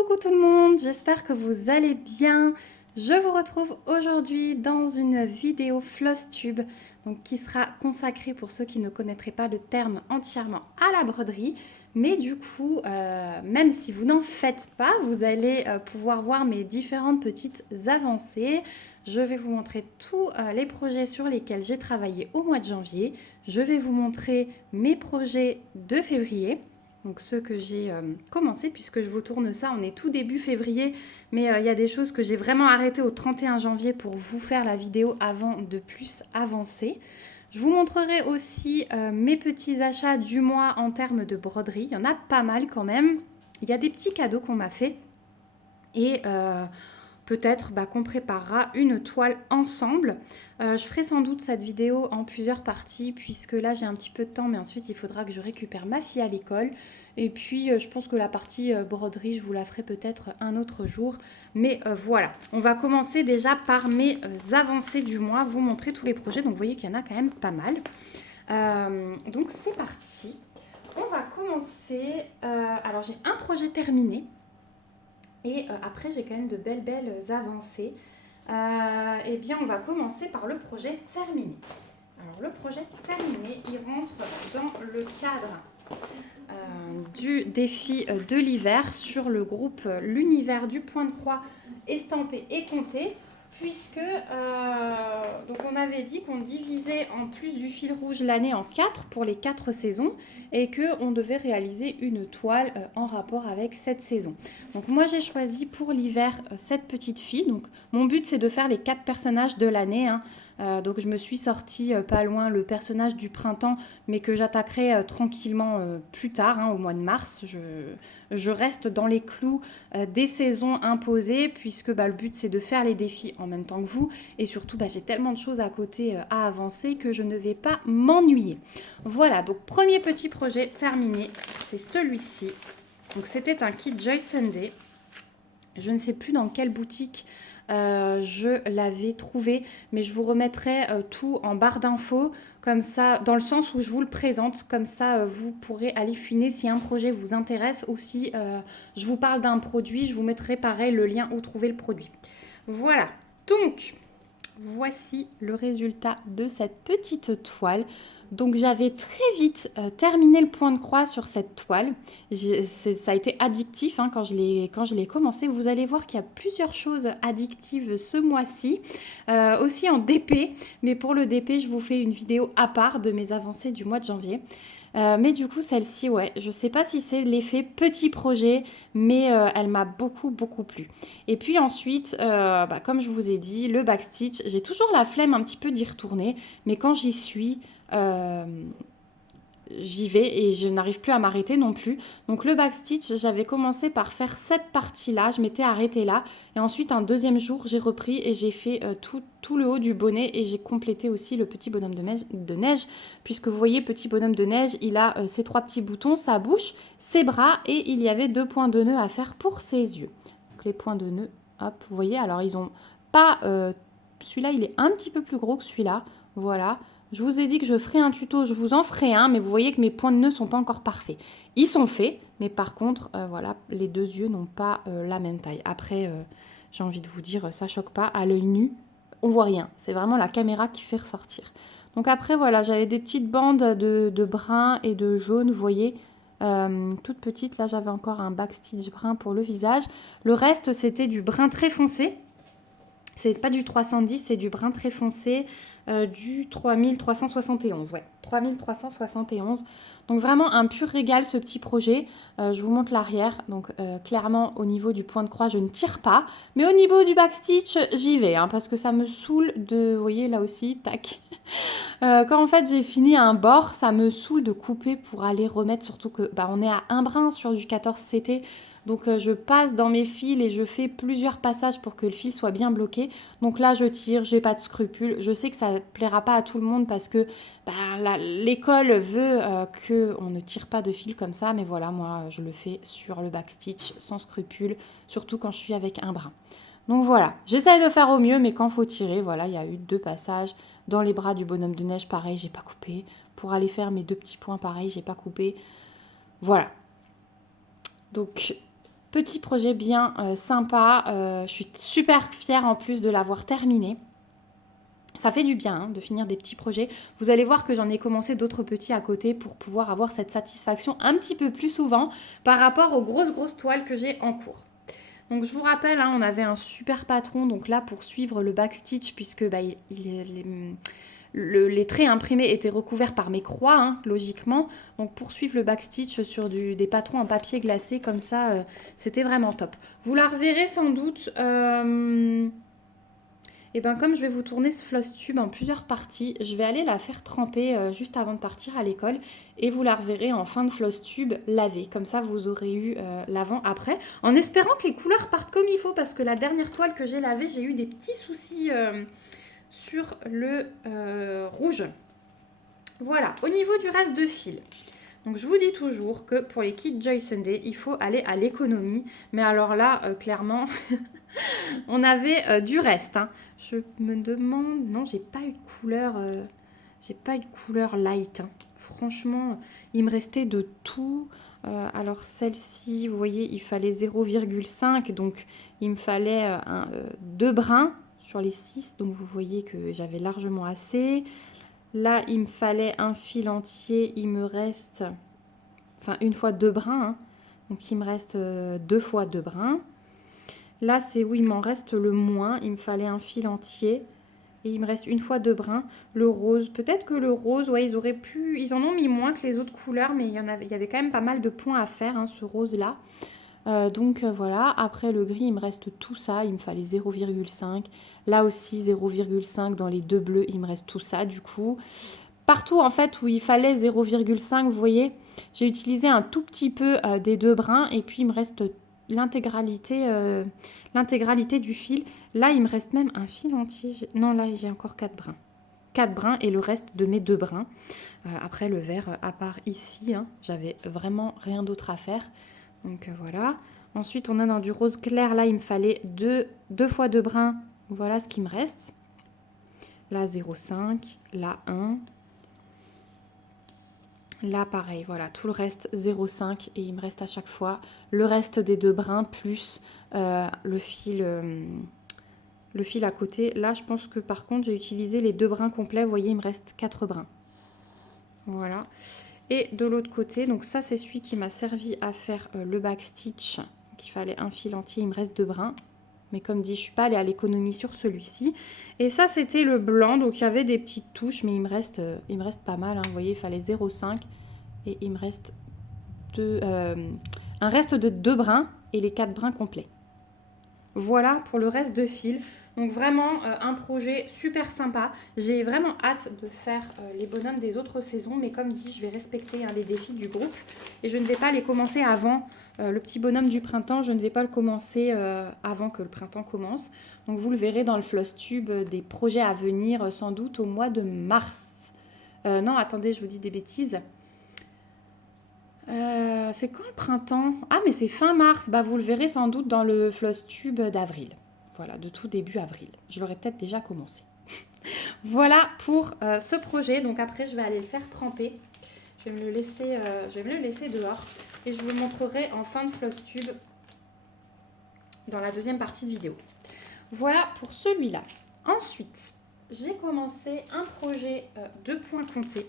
Coucou tout le monde, j'espère que vous allez bien. Je vous retrouve aujourd'hui dans une vidéo FlossTube donc qui sera consacrée pour ceux qui ne connaîtraient pas le terme entièrement à la broderie. Mais du coup, même si vous n'en faites pas, vous allez pouvoir voir mes différentes petites avancées. Je vais vous montrer tous les projets sur lesquels j'ai travaillé au mois de janvier. Je vais vous montrer mes projets de février. Donc ceux que j'ai commencé, puisque je vous tourne ça, on est tout début février, mais il y a des choses que j'ai vraiment arrêtées au 31 janvier pour vous faire la vidéo avant de plus avancer. Je vous montrerai aussi mes petits achats du mois en termes de broderie. Il y en a pas mal quand même. Il y a des petits cadeaux qu'on m'a fait. Et peut-être qu'on préparera une toile ensemble. Je ferai sans doute cette vidéo en plusieurs parties puisque là j'ai un petit peu de temps, mais ensuite il faudra que je récupère ma fille à l'école. Et puis je pense que la partie broderie, je vous la ferai peut-être un autre jour. Mais voilà, on va commencer déjà par mes avancées du mois, vous montrer tous les projets. Donc vous voyez qu'il y en a quand même pas mal. Donc c'est parti. On va commencer. Alors j'ai un projet terminé. Et après, j'ai quand même de belles avancées. Eh bien, on va commencer par le projet terminé. Alors, le projet terminé, il rentre dans le cadre du défi de l'hiver sur le groupe L'univers du point de croix estampé et compté. Puisque donc on avait dit qu'on divisait en plus du fil rouge l'année en 4 pour les 4 saisons et qu'on devait réaliser une toile en rapport avec cette saison. Donc moi j'ai choisi pour l'hiver cette petite fille. Donc mon but c'est de faire les 4 personnages de l'année. Donc je me suis sortie pas loin le personnage du printemps, mais que j'attaquerai tranquillement plus tard, au mois de mars. Je reste dans les clous des saisons imposées, puisque le but c'est de faire les défis en même temps que vous. Et surtout, j'ai tellement de choses à côté à avancer que je ne vais pas m'ennuyer. Voilà, donc premier petit projet terminé, c'est celui-ci. Donc c'était un kit Joy Sunday. Je ne sais plus dans quelle boutique je l'avais trouvé, mais je vous remettrai tout en barre d'infos, comme ça, dans le sens où je vous le présente, comme ça vous pourrez aller fouiner si un projet vous intéresse ou si je vous parle d'un produit, je vous mettrai pareil le lien où trouver le produit. Voilà, donc voici le résultat de cette petite toile. Donc j'avais très vite terminé le point de croix sur cette toile. Ça a été addictif quand je l'ai commencé. Vous allez voir qu'il y a plusieurs choses addictives ce mois-ci. Aussi en DP, mais pour le DP, je vous fais une vidéo à part de mes avancées du mois de janvier. Mais du coup, celle-ci, ouais, je sais pas si c'est l'effet petit projet, mais elle m'a beaucoup plu. Et puis ensuite, comme je vous ai dit, le backstitch, j'ai toujours la flemme un petit peu d'y retourner, mais quand j'y suis, euh, j'y vais et je n'arrive plus à m'arrêter non plus. Donc le backstitch, j'avais commencé par faire cette partie-là, je m'étais arrêtée là. Et ensuite, un deuxième jour, j'ai repris et j'ai fait tout le haut du bonnet et j'ai complété aussi le petit bonhomme de neige puisque vous voyez, petit bonhomme de neige, il a ses 3 petits boutons, sa bouche, ses bras et il y avait 2 points de nœud à faire pour ses yeux. Donc les points de nœud, hop, vous voyez, alors ils ont pas... celui-là, il est un petit peu plus gros que celui-là, voilà. Je vous ai dit que je ferai un tuto, je vous en ferai un, mais vous voyez que mes points de nœud ne sont pas encore parfaits. Ils sont faits, mais par contre, voilà, les 2 yeux n'ont pas la même taille. Après, j'ai envie de vous dire, ça choque pas. À l'œil nu, on voit rien. C'est vraiment la caméra qui fait ressortir. Donc après, voilà, j'avais des petites bandes de brun et de jaune, vous voyez, toutes petites. Là, j'avais encore un backstitch brun pour le visage. Le reste, c'était du brun très foncé. C'est pas du 310, c'est du brun très foncé, du 3371. Ouais, 3371. Donc vraiment un pur régal ce petit projet. Je vous montre l'arrière. Donc clairement au niveau du point de croix, je ne tire pas. Mais au niveau du backstitch, j'y vais. Parce que ça me saoule de... Vous voyez là aussi, tac. Quand en fait j'ai fini un bord, ça me saoule de couper pour aller remettre. Surtout que on est à un brin sur du 14 CT. Donc je passe dans mes fils et je fais plusieurs passages pour que le fil soit bien bloqué. Donc là je tire, j'ai pas de scrupules. Je sais que ça plaira pas à tout le monde parce que l'école veut qu'on ne tire pas de fil comme ça. Mais voilà, moi je le fais sur le backstitch sans scrupules, surtout quand je suis avec un brin. Donc voilà, j'essaye de faire au mieux, mais quand faut tirer, voilà, il y a eu 2 passages. Dans les bras du bonhomme de neige, pareil, j'ai pas coupé. Pour aller faire mes 2 petits points, pareil, j'ai pas coupé. Voilà. Donc Petit projet bien sympa. Je suis super fière en plus de l'avoir terminé. Ça fait du bien hein, de finir des petits projets. Vous allez voir que j'en ai commencé d'autres petits à côté pour pouvoir avoir cette satisfaction un petit peu plus souvent par rapport aux grosses toiles que j'ai en cours. Donc je vous rappelle, hein, on avait un super patron donc là pour suivre le backstitch puisque les traits imprimés étaient recouverts par mes croix, hein, logiquement. Donc pour suivre le backstitch sur des patrons en papier glacé comme ça, c'était vraiment top. Vous la reverrez sans doute... Et bien comme je vais vous tourner ce floss tube en plusieurs parties, je vais aller la faire tremper juste avant de partir à l'école et vous la reverrez en fin de floss tube lavée. Comme ça vous aurez eu l'avant-après. En espérant que les couleurs partent comme il faut parce que la dernière toile que j'ai lavée, j'ai eu des petits soucis sur le rouge. Voilà, au niveau du reste de fil. Donc je vous dis toujours que pour les kits Joy Sunday, il faut aller à l'économie. Mais alors là, clairement, on avait du reste. Hein. Je me demande... Non, j'ai pas eu de couleur... j'ai pas eu de couleur light. Hein. Franchement, il me restait de tout. Alors celle-ci, vous voyez, il fallait 0,5. Donc il me fallait 2 brins sur les 6. Donc vous voyez que j'avais largement assez. Là, il me fallait un fil entier. Il me reste... Enfin, une fois 2 brins. Hein. Donc il me reste 2 fois 2 brins. Là, c'est où il m'en reste le moins. Il me fallait un fil entier. Et il me reste une fois 2 brins. Le rose, peut-être que le rose, ouais, ils auraient pu... Ils en ont mis moins que les autres couleurs, mais il y avait quand même pas mal de points à faire, hein, ce rose-là. Donc voilà. Après, le gris, il me reste tout ça. Il me fallait 0,5. Là aussi, 0,5 dans les 2 bleus. Il me reste tout ça, du coup. Partout, en fait, où il fallait 0,5, vous voyez, j'ai utilisé un tout petit peu des 2 brins. Et puis, il me reste... l'intégralité du fil. Là, il me reste même un fil entier. Non, là, j'ai encore 4 brins. 4 brins et le reste de mes 2 brins. Après, le vert, à part ici, hein, j'avais vraiment rien d'autre à faire. Donc, voilà. Ensuite, on a dans du rose clair. Là, il me fallait 2 fois 2 brins. Voilà ce qui me reste. Là, 0,5. Là, 1. Là, pareil, voilà, tout le reste 0,5 et il me reste à chaque fois le reste des 2 brins plus le fil à côté. Là, je pense que par contre, j'ai utilisé les 2 brins complets. Vous voyez, il me reste 4 brins. Voilà. Et de l'autre côté, donc ça, c'est celui qui m'a servi à faire le backstitch. Donc, il fallait un fil entier, il me reste 2 brins. Mais comme dit, je ne suis pas allée à l'économie sur celui-ci. Et ça, c'était le blanc. Donc, il y avait des petites touches, mais il me reste pas mal. Hein. Vous voyez, il fallait 0,5. Et il me reste un reste de 2 brins et les 4 brins complets. Voilà pour le reste de fil. Donc vraiment un projet super sympa. J'ai vraiment hâte de faire les bonhommes des autres saisons. Mais comme dit, je vais respecter les défis du groupe. Et je ne vais pas les commencer avant le petit bonhomme du printemps. Je ne vais pas le commencer avant que le printemps commence. Donc vous le verrez dans le floss tube des projets à venir sans doute au mois de mars. Non, attendez, je vous dis des bêtises. C'est quand le printemps? Ah, mais c'est fin mars. Bah, vous le verrez sans doute dans le floss tube d'avril. Voilà, de tout début avril. Je l'aurais peut-être déjà commencé. Voilà pour ce projet. Donc après, je vais aller le faire tremper. Je vais me le laisser dehors. Et je vous le montrerai en fin de floss tube dans la deuxième partie de vidéo. Voilà pour celui-là. Ensuite, j'ai commencé un projet de points comptés.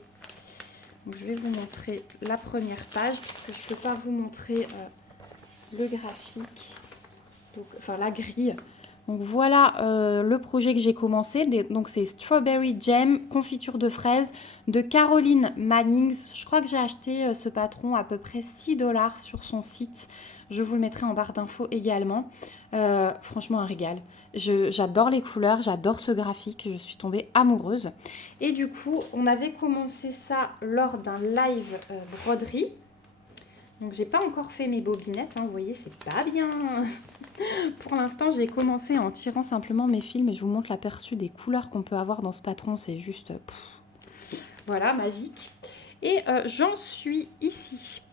Donc, je vais vous montrer la première page puisque je ne peux pas vous montrer le graphique, donc, enfin la grille. Donc voilà le projet que j'ai commencé. Donc c'est Strawberry Jam, confiture de fraises de Caroline Mannings. Je crois que j'ai acheté ce patron à peu près 6 $ sur son site. Je vous le mettrai en barre d'infos également. Franchement un régal. J'adore les couleurs, j'adore ce graphique, je suis tombée amoureuse. Et du coup, on avait commencé ça lors d'un live broderie. Donc, j'ai pas encore fait mes bobinettes, hein, vous voyez, c'est pas bien. Pour l'instant, j'ai commencé en tirant simplement mes fils, mais je vous montre l'aperçu des couleurs qu'on peut avoir dans ce patron, c'est juste... voilà, magique. Et j'en suis ici.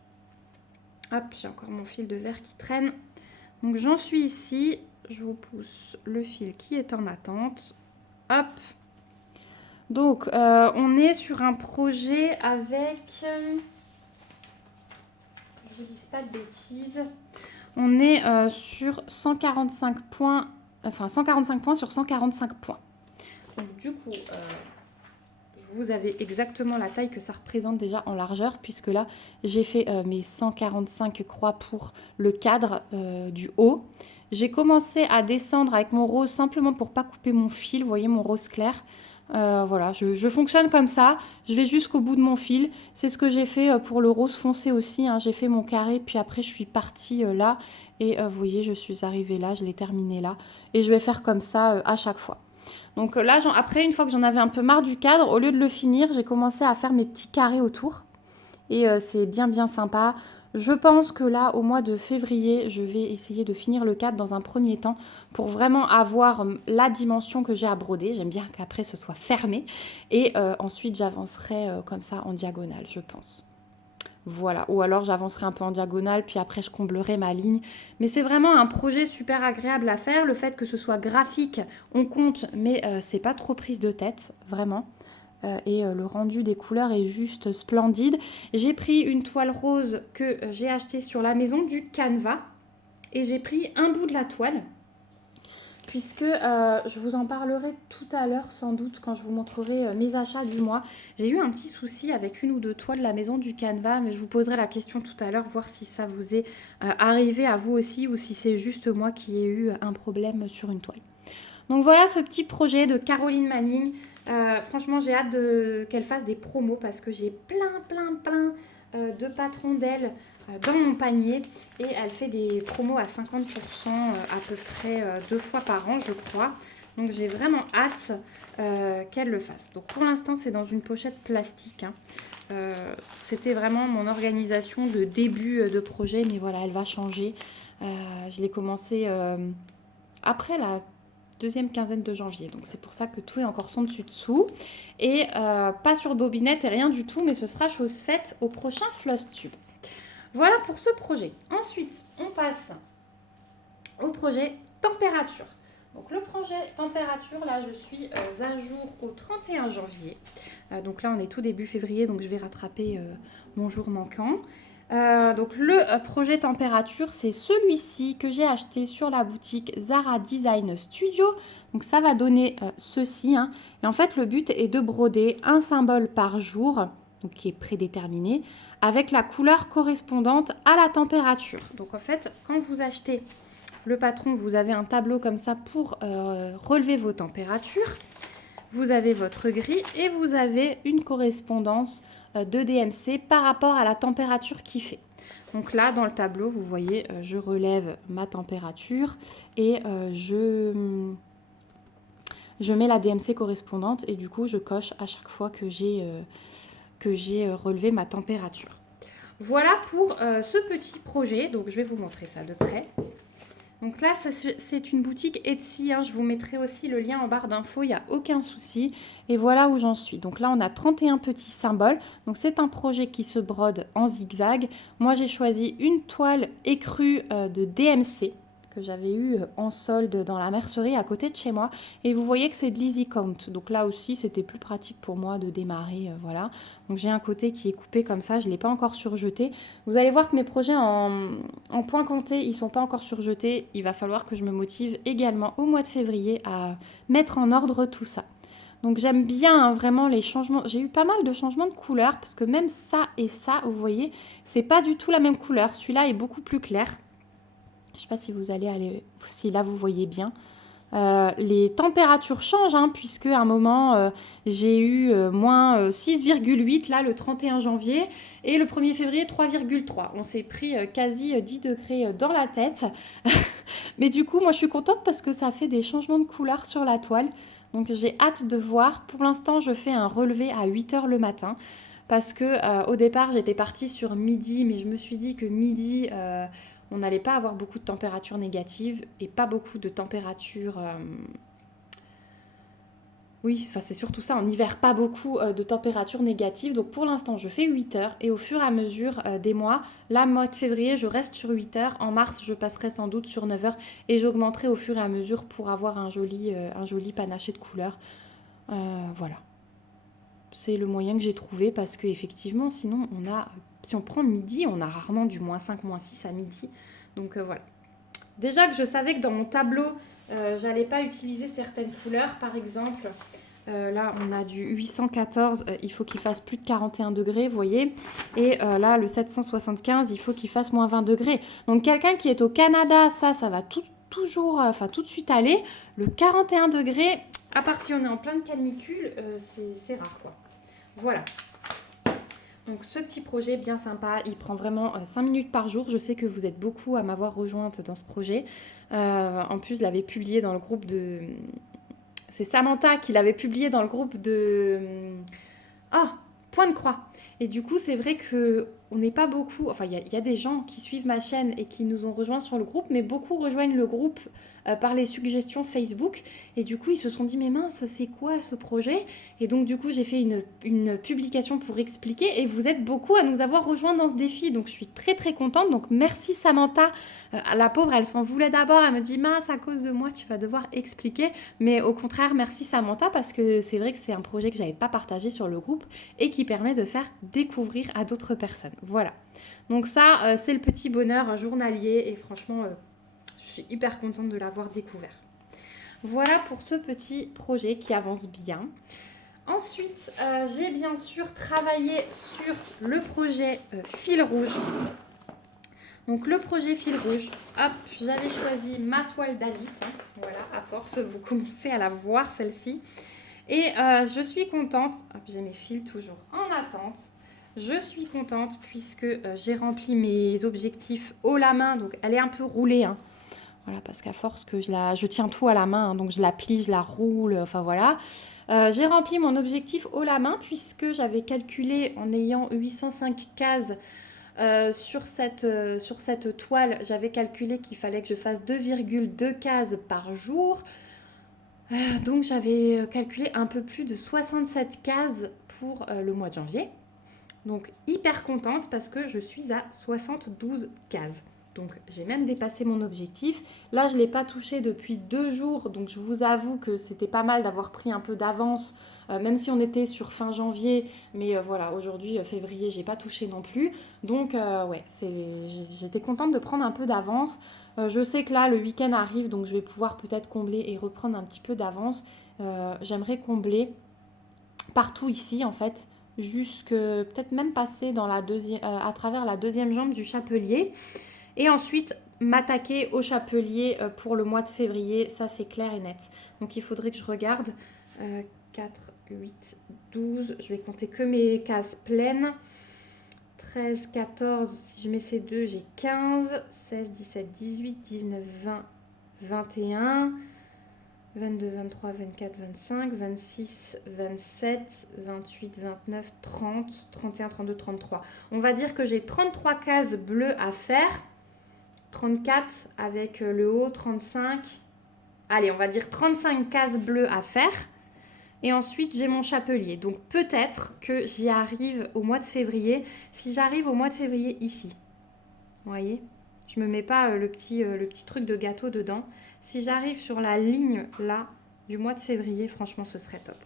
Hop, j'ai encore mon fil de verre qui traîne. Donc, j'en suis ici. Je vous pousse le fil qui est en attente. Hop. Donc, on est sur un projet avec... je ne dis pas de bêtises. On est sur 145 points, enfin 145 points sur 145 points. Donc du coup, vous avez exactement la taille que ça représente déjà en largeur, puisque là, j'ai fait mes 145 croix pour le cadre du haut. J'ai commencé à descendre avec mon rose simplement pour pas couper mon fil, vous voyez mon rose clair. Voilà, je fonctionne comme ça, je vais jusqu'au bout de mon fil. C'est ce que j'ai fait pour le rose foncé aussi, hein. J'ai fait mon carré, puis après je suis partie là. Et vous voyez, je suis arrivée là, je l'ai terminé là. Et je vais faire comme ça à chaque fois. Donc là, après, une fois que j'en avais un peu marre du cadre, au lieu de le finir, j'ai commencé à faire mes petits carrés autour. Et c'est bien sympa. Je pense que là, au mois de février, je vais essayer de finir le cadre dans un premier temps pour vraiment avoir la dimension que j'ai à broder. J'aime bien qu'après ce soit fermé. Et ensuite, j'avancerai comme ça en diagonale, je pense. Voilà, ou alors j'avancerai un peu en diagonale, puis après je comblerai ma ligne. Mais c'est vraiment un projet super agréable à faire. Le fait que ce soit graphique, on compte, mais c'est pas trop prise de tête, vraiment. Et le rendu des couleurs est juste splendide. J'ai pris une toile rose que j'ai achetée sur la maison du Canva. Et j'ai pris un bout de la toile, puisque je vous en parlerai tout à l'heure sans doute quand je vous montrerai mes achats du mois. J'ai eu un petit souci avec une ou deux toiles de la maison du Canva, mais je vous poserai la question tout à l'heure, voir si ça vous est arrivé à vous aussi ou si c'est juste moi qui ai eu un problème sur une toile. Donc voilà ce petit projet de Caroline Manning. Franchement, j'ai hâte qu'elle fasse des promos parce que j'ai plein de patrons d'elle dans mon panier. Et elle fait des promos à 50% à peu près 2 fois par an, je crois. Donc j'ai vraiment hâte qu'elle le fasse. Donc pour l'instant, c'est dans une pochette plastique, hein. C'était vraiment mon organisation de début de projet, mais voilà, elle va changer. Je l'ai commencé après la deuxième quinzaine de janvier. Donc c'est pour ça que tout est encore son dessus-dessous. Et pas sur bobinette et rien du tout, mais ce sera chose faite au prochain Flosstube. Voilà pour ce projet. Ensuite, on passe au projet température. Donc le projet température, là je suis à jour au 31 janvier. Donc là on est tout début février, donc je vais rattraper mon jour manquant. Donc le projet température, c'est celui-ci que j'ai acheté sur la boutique Zara Design Studio. Donc ça va donner ceci, hein. Et en fait le but est de broder un symbole par jour, donc qui est prédéterminé, avec la couleur correspondante à la température. Donc en fait, quand vous achetez le patron, vous avez un tableau comme ça pour relever vos températures. Vous avez votre grille et vous avez une correspondance de DMC par rapport à la température qu'il fait. Donc là, dans le tableau, vous voyez, je relève ma température et je mets la DMC correspondante et du coup, je coche à chaque fois que j'ai relevé ma température. Voilà pour ce petit projet. Donc, je vais vous montrer ça de près. Donc là, c'est une boutique Etsy, hein. Je vous mettrai aussi le lien en barre d'infos, il n'y a aucun souci. Et voilà où j'en suis. Donc là, on a 31 petits symboles. Donc c'est un projet qui se brode en zigzag. Moi, j'ai choisi une toile écrue de DMC que j'avais eu en solde dans la mercerie à côté de chez moi. Et vous voyez que c'est de l'Easy Count. Donc là aussi, c'était plus pratique pour moi de démarrer. Voilà. Donc j'ai un côté qui est coupé comme ça. Je ne l'ai pas encore surjeté. Vous allez voir que mes projets en point compté, ils ne sont pas encore surjetés. Il va falloir que je me motive également au mois de février à mettre en ordre tout ça. Donc j'aime bien, hein, vraiment les changements. J'ai eu pas mal de changements de couleur parce que même ça et ça, vous voyez, c'est pas du tout la même couleur. Celui-là est beaucoup plus clair. Je ne sais pas si vous allez aller, si là vous voyez bien. Les températures changent, hein, puisque à un moment j'ai eu moins 6,8 là le 31 janvier et le 1er février 3,3. On s'est pris quasi 10 degrés dans la tête. Mais du coup, moi je suis contente parce que ça fait des changements de couleur sur la toile. Donc j'ai hâte de voir. Pour l'instant, je fais un relevé à 8h le matin. Parce que au départ, j'étais partie sur midi, mais je me suis dit que midi, on n'allait pas avoir beaucoup de températures négatives et pas beaucoup de températures... Oui, enfin c'est surtout ça, en hiver, pas beaucoup de températures négatives. Donc pour l'instant, je fais 8 heures et au fur et à mesure des mois, là, mois de février, je reste sur 8 heures. En mars, je passerai sans doute sur 9 heures et j'augmenterai au fur et à mesure pour avoir un joli panaché de couleurs. Voilà. C'est le moyen que j'ai trouvé parce qu'effectivement, sinon, si on prend midi, on a rarement du -5, -6 à midi. Donc voilà. Déjà que je savais que dans mon tableau, j'allais pas utiliser certaines couleurs, par exemple. Là, on a du 814, il faut qu'il fasse plus de 41 degrés, vous voyez. Et là, le 775, il faut qu'il fasse moins 20 degrés. Donc, quelqu'un qui est au Canada, ça va toujours, tout de suite aller. Le 41 degrés, à part si on est en pleine canicule, c'est rare, quoi. Voilà. Donc, ce petit projet bien sympa, il prend vraiment 5 minutes par jour. Je sais que vous êtes beaucoup à m'avoir rejointe dans ce projet. En plus, je l'avais publié dans le groupe de... C'est Samantha qui l'avait publié dans le groupe de... Ah, Point de Croix. Et du coup, c'est vrai que on n'est pas beaucoup... Enfin, il y a des gens qui suivent ma chaîne et qui nous ont rejoints sur le groupe, mais beaucoup rejoignent le groupe par les suggestions Facebook. Et du coup, ils se sont dit, mais mince, c'est quoi ce projet? Et donc, du coup, j'ai fait une publication pour expliquer. Et vous êtes beaucoup à nous avoir rejoints dans ce défi. Donc, je suis très, très contente. Donc, merci Samantha. La pauvre, elle s'en voulait d'abord. Elle me dit, mince, à cause de moi, tu vas devoir expliquer. Mais au contraire, merci Samantha, parce que c'est vrai que c'est un projet que je n'avais pas partagé sur le groupe et qui permet de faire découvrir à d'autres personnes. Voilà. Donc ça, c'est le petit bonheur journalier et franchement, je suis hyper contente de l'avoir découvert. Voilà pour ce petit projet qui avance bien. Ensuite, j'ai bien sûr travaillé sur le projet fil rouge. Donc le projet fil rouge, hop, j'avais choisi ma toile d'Alice. Voilà, à force, vous commencez à la voir celle-ci. Et je suis contente, hop, j'ai mes fils toujours en attente. Je suis contente puisque j'ai rempli mes objectifs haut la main. Donc elle est un peu roulée. Hein. Voilà, parce qu'à force que je tiens tout à la main. Hein, donc je la plie, je la roule. Enfin voilà. J'ai rempli mon objectif haut la main puisque j'avais calculé en ayant 805 cases sur cette toile. J'avais calculé qu'il fallait que je fasse 2,2 cases par jour. Donc j'avais calculé un peu plus de 67 cases pour le mois de janvier. Donc hyper contente parce que je suis à 72 cases. Donc j'ai même dépassé mon objectif. Là je ne l'ai pas touché depuis 2 jours. Donc je vous avoue que c'était pas mal d'avoir pris un peu d'avance. Même si on était sur fin janvier. Mais voilà, aujourd'hui février, j'ai pas touché non plus. Donc ouais, j'étais contente de prendre un peu d'avance. Je sais que là le week-end arrive. Donc je vais pouvoir peut-être combler et reprendre un petit peu d'avance. J'aimerais combler partout ici en fait. Jusque peut-être même passer dans à travers la deuxième jambe du chapelier. Et ensuite, m'attaquer au chapelier pour le mois de février. Ça, c'est clair et net. Donc, il faudrait que je regarde. 4, 8, 12. Je vais compter que mes cases pleines. 13, 14. Si je mets ces deux, j'ai 15. 16, 17, 18, 19, 20, 21. 22, 23, 24, 25, 26, 27, 28, 29, 30, 31, 32, 33. On va dire que j'ai 33 cases bleues à faire. 34 avec le haut, 35. Allez, on va dire 35 cases bleues à faire. Et ensuite, j'ai mon chapelier. Donc peut-être que j'y arrive au mois de février. Si j'arrive au mois de février ici, vous voyez, je ne me mets pas le petit truc de gâteau dedans. Si j'arrive sur la ligne là du mois de février, franchement, ce serait top.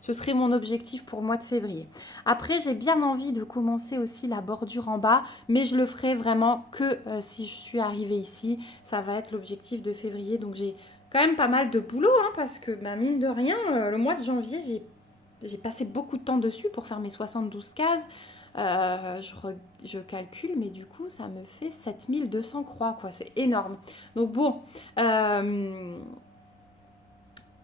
Ce serait mon objectif pour le mois de février. Après, j'ai bien envie de commencer aussi la bordure en bas, mais je le ferai vraiment que si je suis arrivée ici. Ça va être l'objectif de février. Donc, j'ai quand même pas mal de boulot, hein, parce que mine de rien, le mois de janvier, j'ai passé beaucoup de temps dessus pour faire mes 72 cases. Je calcule, mais du coup, ça me fait 7200 croix, quoi. C'est énorme. Donc bon,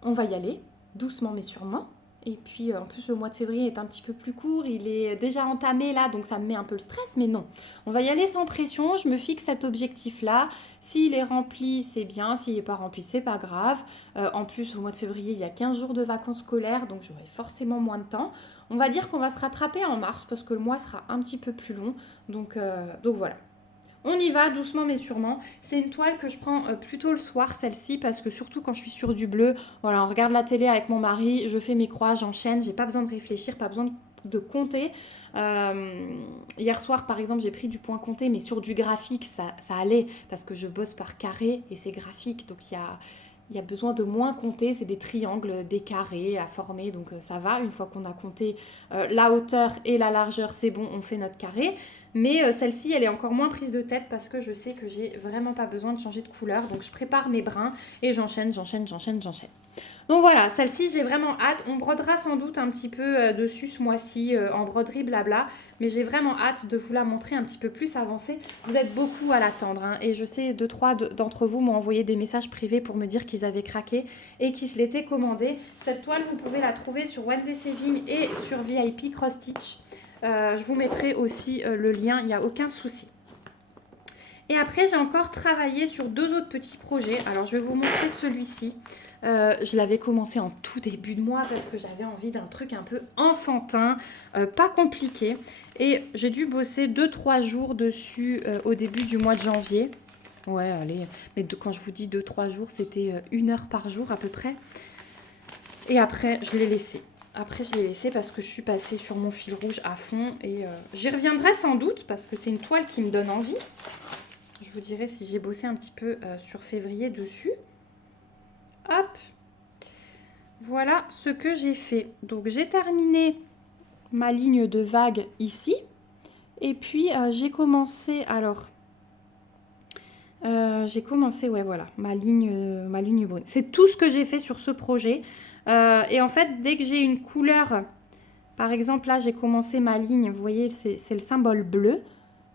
on va y aller, doucement mais sûrement. Et puis, en plus, le mois de février est un petit peu plus court. Il est déjà entamé, là, donc ça me met un peu le stress. Mais non, on va y aller sans pression. Je me fixe cet objectif-là. S'il est rempli, c'est bien. S'il n'est pas rempli, c'est pas grave. En plus, au mois de février, il y a 15 jours de vacances scolaires, donc j'aurai forcément moins de temps. On va dire qu'on va se rattraper en mars, parce que le mois sera un petit peu plus long. Donc voilà. On y va doucement mais sûrement. C'est une toile que je prends plutôt le soir, celle-ci, parce que surtout quand je suis sur du bleu, voilà, on regarde la télé avec mon mari, je fais mes croix, j'enchaîne, j'ai pas besoin de réfléchir, pas besoin de compter. Hier soir, par exemple, j'ai pris du point compté, mais sur du graphique, ça allait, parce que je bosse par carré et c'est graphique, donc il y a besoin de moins compter, c'est des triangles, des carrés à former, donc ça va. Une fois qu'on a compté la hauteur et la largeur, c'est bon, on fait notre carré. Mais celle-ci, elle est encore moins prise de tête parce que je sais que j'ai vraiment pas besoin de changer de couleur. Donc je prépare mes brins et j'enchaîne. Donc voilà, celle-ci, j'ai vraiment hâte. On brodera sans doute un petit peu dessus ce mois-ci en broderie blabla. Mais j'ai vraiment hâte de vous la montrer un petit peu plus avancée. Vous êtes beaucoup à l'attendre. Hein, et je sais, 2-3 d'entre vous m'ont envoyé des messages privés pour me dire qu'ils avaient craqué et qu'ils se l'étaient commandé. Cette toile, vous pouvez la trouver sur Wendy Saving et sur VIP Cross Stitch. Je vous mettrai aussi le lien, il n'y a aucun souci. Et après, j'ai encore travaillé sur 2 autres petits projets. Alors, je vais vous montrer celui-ci. Je l'avais commencé en tout début de mois parce que j'avais envie d'un truc un peu enfantin, pas compliqué. Et j'ai dû bosser 2-3 jours dessus au début du mois de janvier. Ouais, allez. Mais quand je vous dis 2-3 jours, c'était 1 heure par jour à peu près. Et après, je l'ai laissé. Parce que je suis passée sur mon fil rouge à fond. Et j'y reviendrai sans doute parce que c'est une toile qui me donne envie. Je vous dirai si j'ai bossé un petit peu sur février dessus. Hop. Voilà ce que j'ai fait. Donc j'ai terminé ma ligne de vague ici. Et puis j'ai commencé ouais voilà, ma ligne brune. C'est tout ce que j'ai fait sur ce projet. Et en fait, dès que j'ai une couleur, par exemple là j'ai commencé ma ligne, vous voyez c'est le symbole bleu.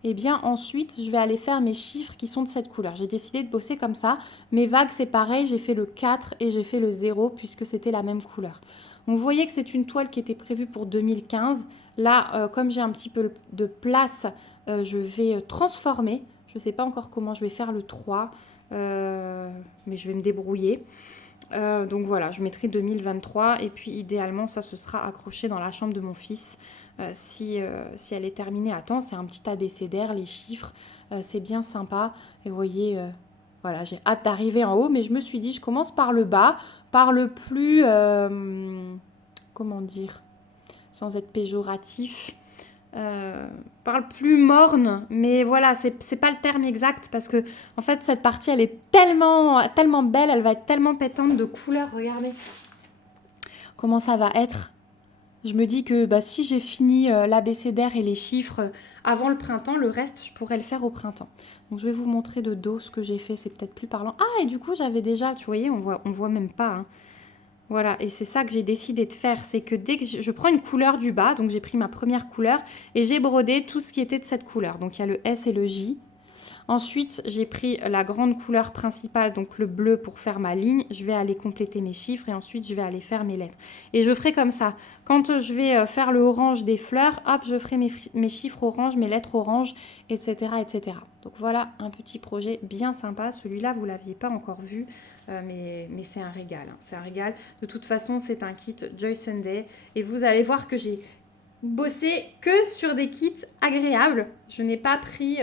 Et bien ensuite je vais aller faire mes chiffres qui sont de cette couleur. J'ai décidé de bosser comme ça. Mes vagues c'est pareil, j'ai fait le 4 et j'ai fait le 0 puisque c'était la même couleur. Donc vous voyez que c'est une toile qui était prévue pour 2015. Là comme j'ai un petit peu de place, je vais transformer. Je ne sais pas encore comment je vais faire le 3, mais je vais me débrouiller. Donc voilà, je mettrai 2023 et puis idéalement ça ce sera accroché dans la chambre de mon fils si elle est terminée à temps. C'est un petit abécédaire, les chiffres, c'est bien sympa. Et vous voyez, voilà, j'ai hâte d'arriver en haut, mais je me suis dit je commence par le bas, par le plus, comment dire, sans être péjoratif, par le plus morne, mais voilà, c'est pas le terme exact parce que en fait cette partie elle est tellement belle, elle va être tellement pétante de couleurs. Regardez comment ça va être. Je me dis que si j'ai fini l'abécédaire et les chiffres avant le printemps, le reste je pourrais le faire au printemps. Donc je vais vous montrer de dos ce que j'ai fait, c'est peut-être plus parlant. Ah, et du coup j'avais déjà, tu voyez, on voit même pas, hein. Voilà, et c'est ça que j'ai décidé de faire, c'est que dès que je prends une couleur du bas, donc j'ai pris ma première couleur et j'ai brodé tout ce qui était de cette couleur. Donc il y a le S et le J. Ensuite, j'ai pris la grande couleur principale, donc le bleu pour faire ma ligne. Je vais aller compléter mes chiffres et ensuite je vais aller faire mes lettres. Et je ferai comme ça. Quand je vais faire le orange des fleurs, hop, je ferai mes chiffres orange, mes lettres orange, etc., etc. Donc voilà un petit projet bien sympa. Celui-là, vous ne l'aviez pas encore vu. Mais c'est un régal, hein. C'est un régal. De toute façon, c'est un kit Joy Sunday. Et vous allez voir que j'ai bossé que sur des kits agréables. Je n'ai pas pris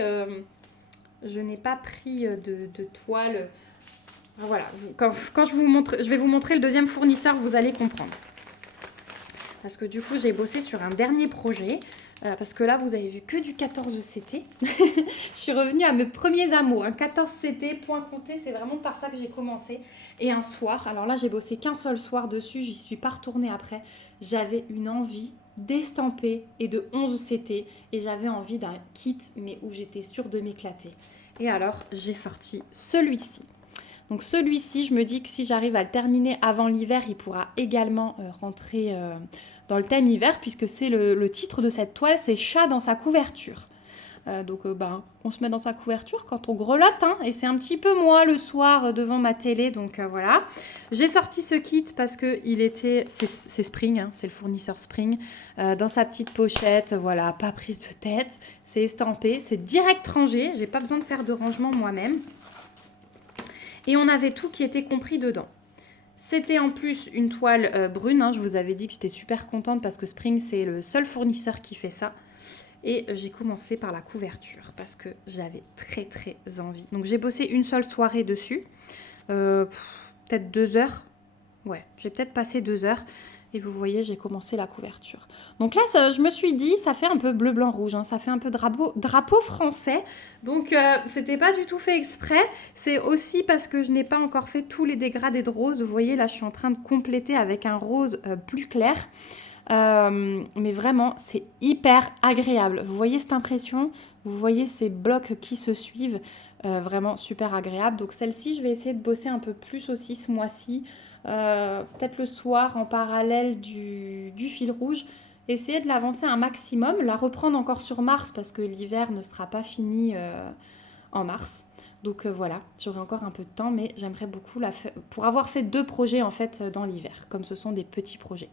de toile. Voilà. Quand je vais vous montrer le deuxième fournisseur, vous allez comprendre. Parce que du coup, j'ai bossé sur un dernier projet. Parce que là, vous avez vu que du 14CT. Je suis revenue à mes premiers amours. Un 14CT, point compté, c'est vraiment par ça que j'ai commencé. Et un soir, alors là, j'ai bossé qu'un seul soir dessus. J'y suis pas retournée après. J'avais une envie d'estamper et de 11CT. Et j'avais envie d'un kit, mais où j'étais sûre de m'éclater. Et alors, j'ai sorti celui-ci. Donc celui-ci, je me dis que si j'arrive à le terminer avant l'hiver, il pourra également rentrer dans le thème hiver, puisque c'est le titre de cette toile, c'est Chat dans sa couverture. Donc on se met dans sa couverture quand on grelotte, hein, et c'est un petit peu moi le soir devant ma télé, donc voilà. J'ai sorti ce kit parce que c'est Spring, hein, c'est le fournisseur Spring, dans sa petite pochette, voilà, pas prise de tête, c'est estampé, c'est direct rangé, j'ai pas besoin de faire de rangement moi-même. Et on avait tout qui était compris dedans. C'était en plus une toile brune, hein. Je vous avais dit que j'étais super contente parce que Spring, c'est le seul fournisseur qui fait ça. Et j'ai commencé par la couverture parce que j'avais très très envie. Donc j'ai bossé une seule soirée dessus, peut-être 2 heures. Ouais, j'ai peut-être passé 2 heures. Et vous voyez, j'ai commencé la couverture. Donc là, je me suis dit, ça fait un peu bleu, blanc, rouge. Hein, ça fait un peu drapeau français. Donc, c'était pas du tout fait exprès. C'est aussi parce que je n'ai pas encore fait tous les dégradés de rose. Vous voyez, là, je suis en train de compléter avec un rose plus clair. Mais vraiment, c'est hyper agréable. Vous voyez cette impression? Vous voyez ces blocs qui se suivent? Vraiment super agréable. Donc celle-ci, je vais essayer de bosser un peu plus aussi ce mois-ci. Peut-être le soir en parallèle du fil rouge. Essayer de l'avancer un maximum. La reprendre encore sur Mars parce que l'hiver ne sera pas fini en mars. Donc voilà, j'aurai encore un peu de temps, mais j'aimerais beaucoup pour avoir fait 2 projets en fait dans l'hiver, comme ce sont des petits projets.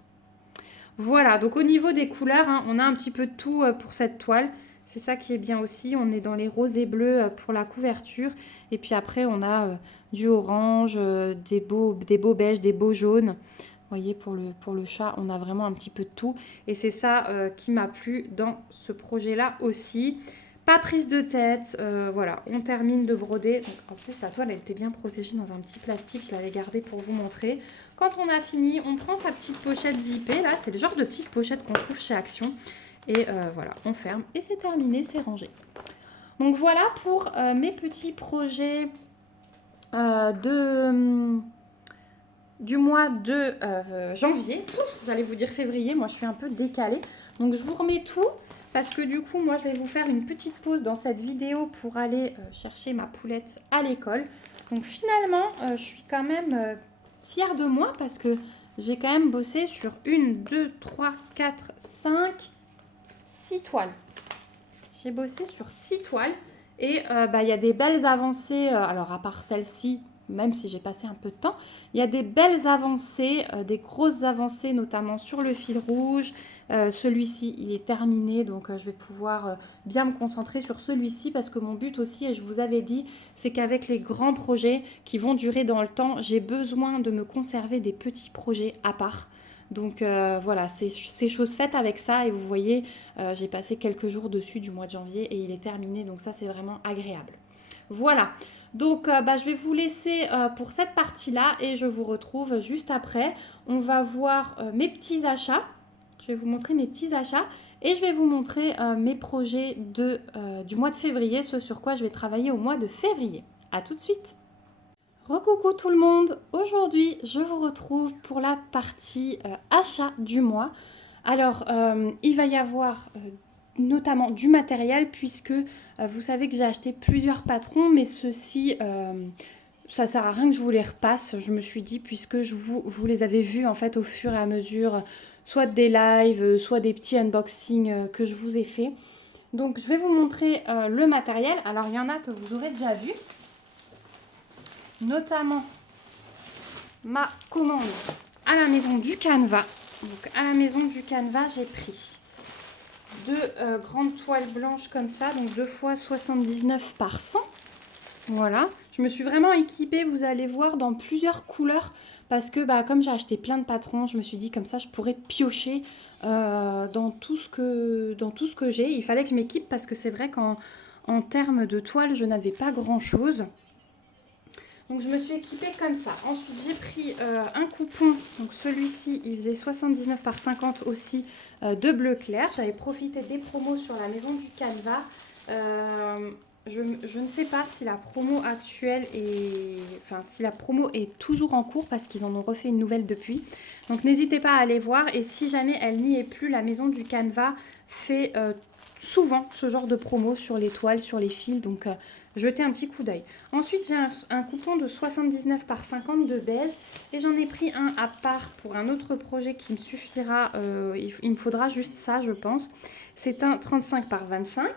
Voilà, donc au niveau des couleurs, hein, on a un petit peu de tout pour cette toile. C'est ça qui est bien aussi. On est dans les roses et bleus pour la couverture. Et puis après, on a du orange, des beaux beiges, des beaux jaunes. Vous voyez, pour le chat, on a vraiment un petit peu de tout. Et c'est ça qui m'a plu dans ce projet-là aussi. Pas prise de tête. Voilà, on termine de broder. Donc, en plus, la toile, elle était bien protégée dans un petit plastique. Je l'avais gardée pour vous montrer. Quand on a fini, on prend sa petite pochette zippée. Là, c'est le genre de petite pochette qu'on trouve chez Action. Et voilà, on ferme et c'est terminé, c'est rangé. Donc voilà pour mes petits projets du mois de janvier. J'allais vous dire février, moi je suis un peu décalée. Donc je vous remets tout parce que du coup, moi je vais vous faire une petite pause dans cette vidéo pour aller chercher ma poulette à l'école. Donc finalement, je suis quand même fière de moi parce que j'ai quand même bossé sur 1, 2, 3, 4, 5... 6 toiles. J'ai bossé sur 6 toiles et il y a des belles avancées, alors à part celle-ci, même si j'ai passé un peu de temps, il y a des belles avancées, des grosses avancées notamment sur le fil rouge. Celui-ci, il est terminé, donc je vais pouvoir bien me concentrer sur celui-ci parce que mon but aussi, et je vous avais dit, c'est qu'avec les grands projets qui vont durer dans le temps, j'ai besoin de me conserver des petits projets à part. Donc voilà, c'est chose faite avec ça et vous voyez, j'ai passé quelques jours dessus du mois de janvier et il est terminé, donc ça c'est vraiment agréable. Voilà, donc je vais vous laisser pour cette partie-là et je vous retrouve juste après. On va voir mes petits achats, je vais vous montrer mes petits achats et je vais vous montrer mes projets du mois de février, ce sur quoi je vais travailler au mois de février. A tout de suite! Recoucou tout le monde, aujourd'hui je vous retrouve pour la partie achat du mois. Alors il va y avoir notamment du matériel puisque vous savez que j'ai acheté plusieurs patrons mais ceux-ci ça sert à rien que je vous les repasse, je me suis dit puisque vous les avez vus en fait au fur et à mesure soit des lives, soit des petits unboxings que je vous ai fait. Donc je vais vous montrer le matériel, alors il y en a que vous aurez déjà vu. Notamment ma commande à la maison du Canva. Donc à la maison du Canva, j'ai pris 2 grandes toiles blanches comme ça, donc 2 fois 79 par 100. Voilà, je me suis vraiment équipée, vous allez voir, dans plusieurs couleurs parce que comme j'ai acheté plein de patrons, je me suis dit comme ça je pourrais piocher dans tout ce que j'ai. Il fallait que je m'équipe parce que c'est vrai qu'en termes de toile, je n'avais pas grand chose. Donc je me suis équipée comme ça. Ensuite j'ai pris un coupon, donc celui-ci il faisait 79 par 50 aussi de bleu clair. J'avais profité des promos sur la maison du Canva. Je ne sais pas si la promo actuelle si la promo est toujours en cours parce qu'ils en ont refait une nouvelle depuis. Donc n'hésitez pas à aller voir et si jamais elle n'y est plus, la maison du Canva fait souvent ce genre de promo sur les toiles, sur les fils, donc jetez un petit coup d'œil. Ensuite j'ai un coupon de 79 par 50 de beige et j'en ai pris un à part pour un autre projet qui me suffira, il me faudra juste ça je pense. C'est un 35 par 25.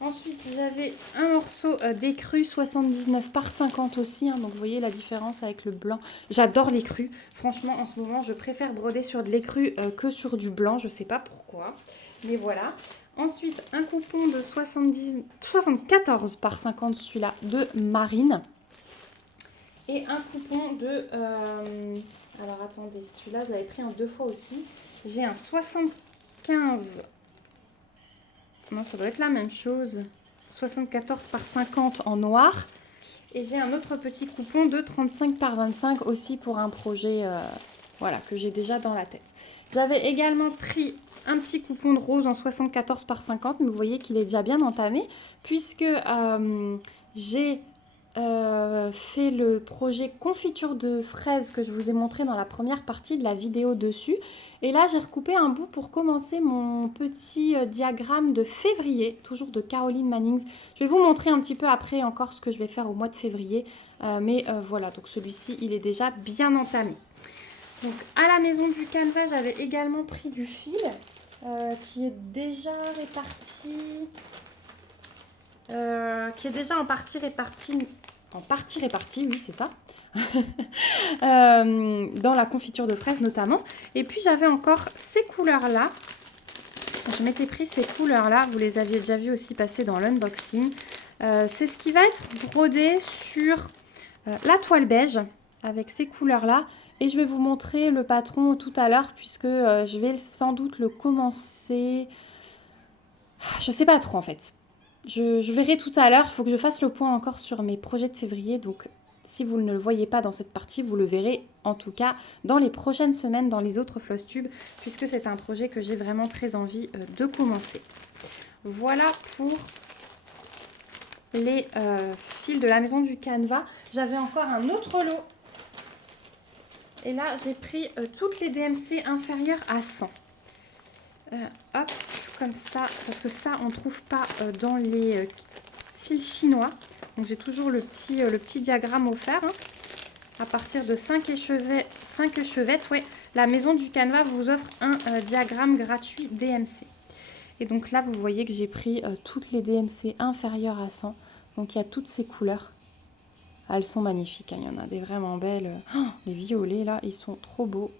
Ensuite j'avais un morceau d'écru 79 par 50 aussi, donc vous voyez la différence avec le blanc. J'adore l'écru, franchement en ce moment je préfère broder sur de l'écru que sur du blanc, je sais pas pourquoi, mais voilà. Ensuite un coupon de 74 par 50, celui-là de Marine. Et un coupon de... alors attendez, celui-là je l'avais pris en 2 fois aussi. J'ai un 75... Non, ça doit être la même chose. 74 par 50 en noir. Et j'ai un autre petit coupon de 35 par 25 aussi pour un projet voilà, que j'ai déjà dans la tête. J'avais également pris un petit coupon de rose en 74 par 50. Mais vous voyez qu'il est déjà bien entamé. Puisque j'ai fait le projet confiture de fraises que je vous ai montré dans la première partie de la vidéo dessus. Et là, j'ai recoupé un bout pour commencer mon petit diagramme de février, toujours de Caroline Mannings. Je vais vous montrer un petit peu après encore ce que je vais faire au mois de février. Mais voilà, donc celui-ci, il est déjà bien entamé. Donc à la maison du Canva, j'avais également pris du fil qui est déjà réparti, en partie réparti, oui c'est ça, dans la confiture de fraises notamment. Et puis j'avais encore ces couleurs-là. Je m'étais pris ces couleurs-là, vous les aviez déjà vues aussi passer dans l'unboxing. C'est ce qui va être brodé sur la toile beige avec ces couleurs-là. Et je vais vous montrer le patron tout à l'heure puisque je vais sans doute le commencer. Je sais pas trop en fait. Je verrai tout à l'heure. Il faut que je fasse le point encore sur mes projets de février. Donc si vous ne le voyez pas dans cette partie, vous le verrez en tout cas dans les prochaines semaines dans les autres Flosstube puisque c'est un projet que j'ai vraiment très envie de commencer. Voilà pour les fils de la maison du Canva. J'avais encore un autre lot. Et là, j'ai pris toutes les DMC inférieures à 100. Hop, comme ça, parce que ça, on ne trouve pas dans les fils chinois. Donc, j'ai toujours le petit diagramme offert. Hein. À partir de 5 échevettes, ouais, la maison du Canva vous offre un diagramme gratuit DMC. Et donc là, vous voyez que j'ai pris toutes les DMC inférieures à 100. Donc, il y a toutes ces couleurs. Elles sont magnifiques, hein. Il y en a des vraiment belles. Oh, les violets, là, ils sont trop beaux.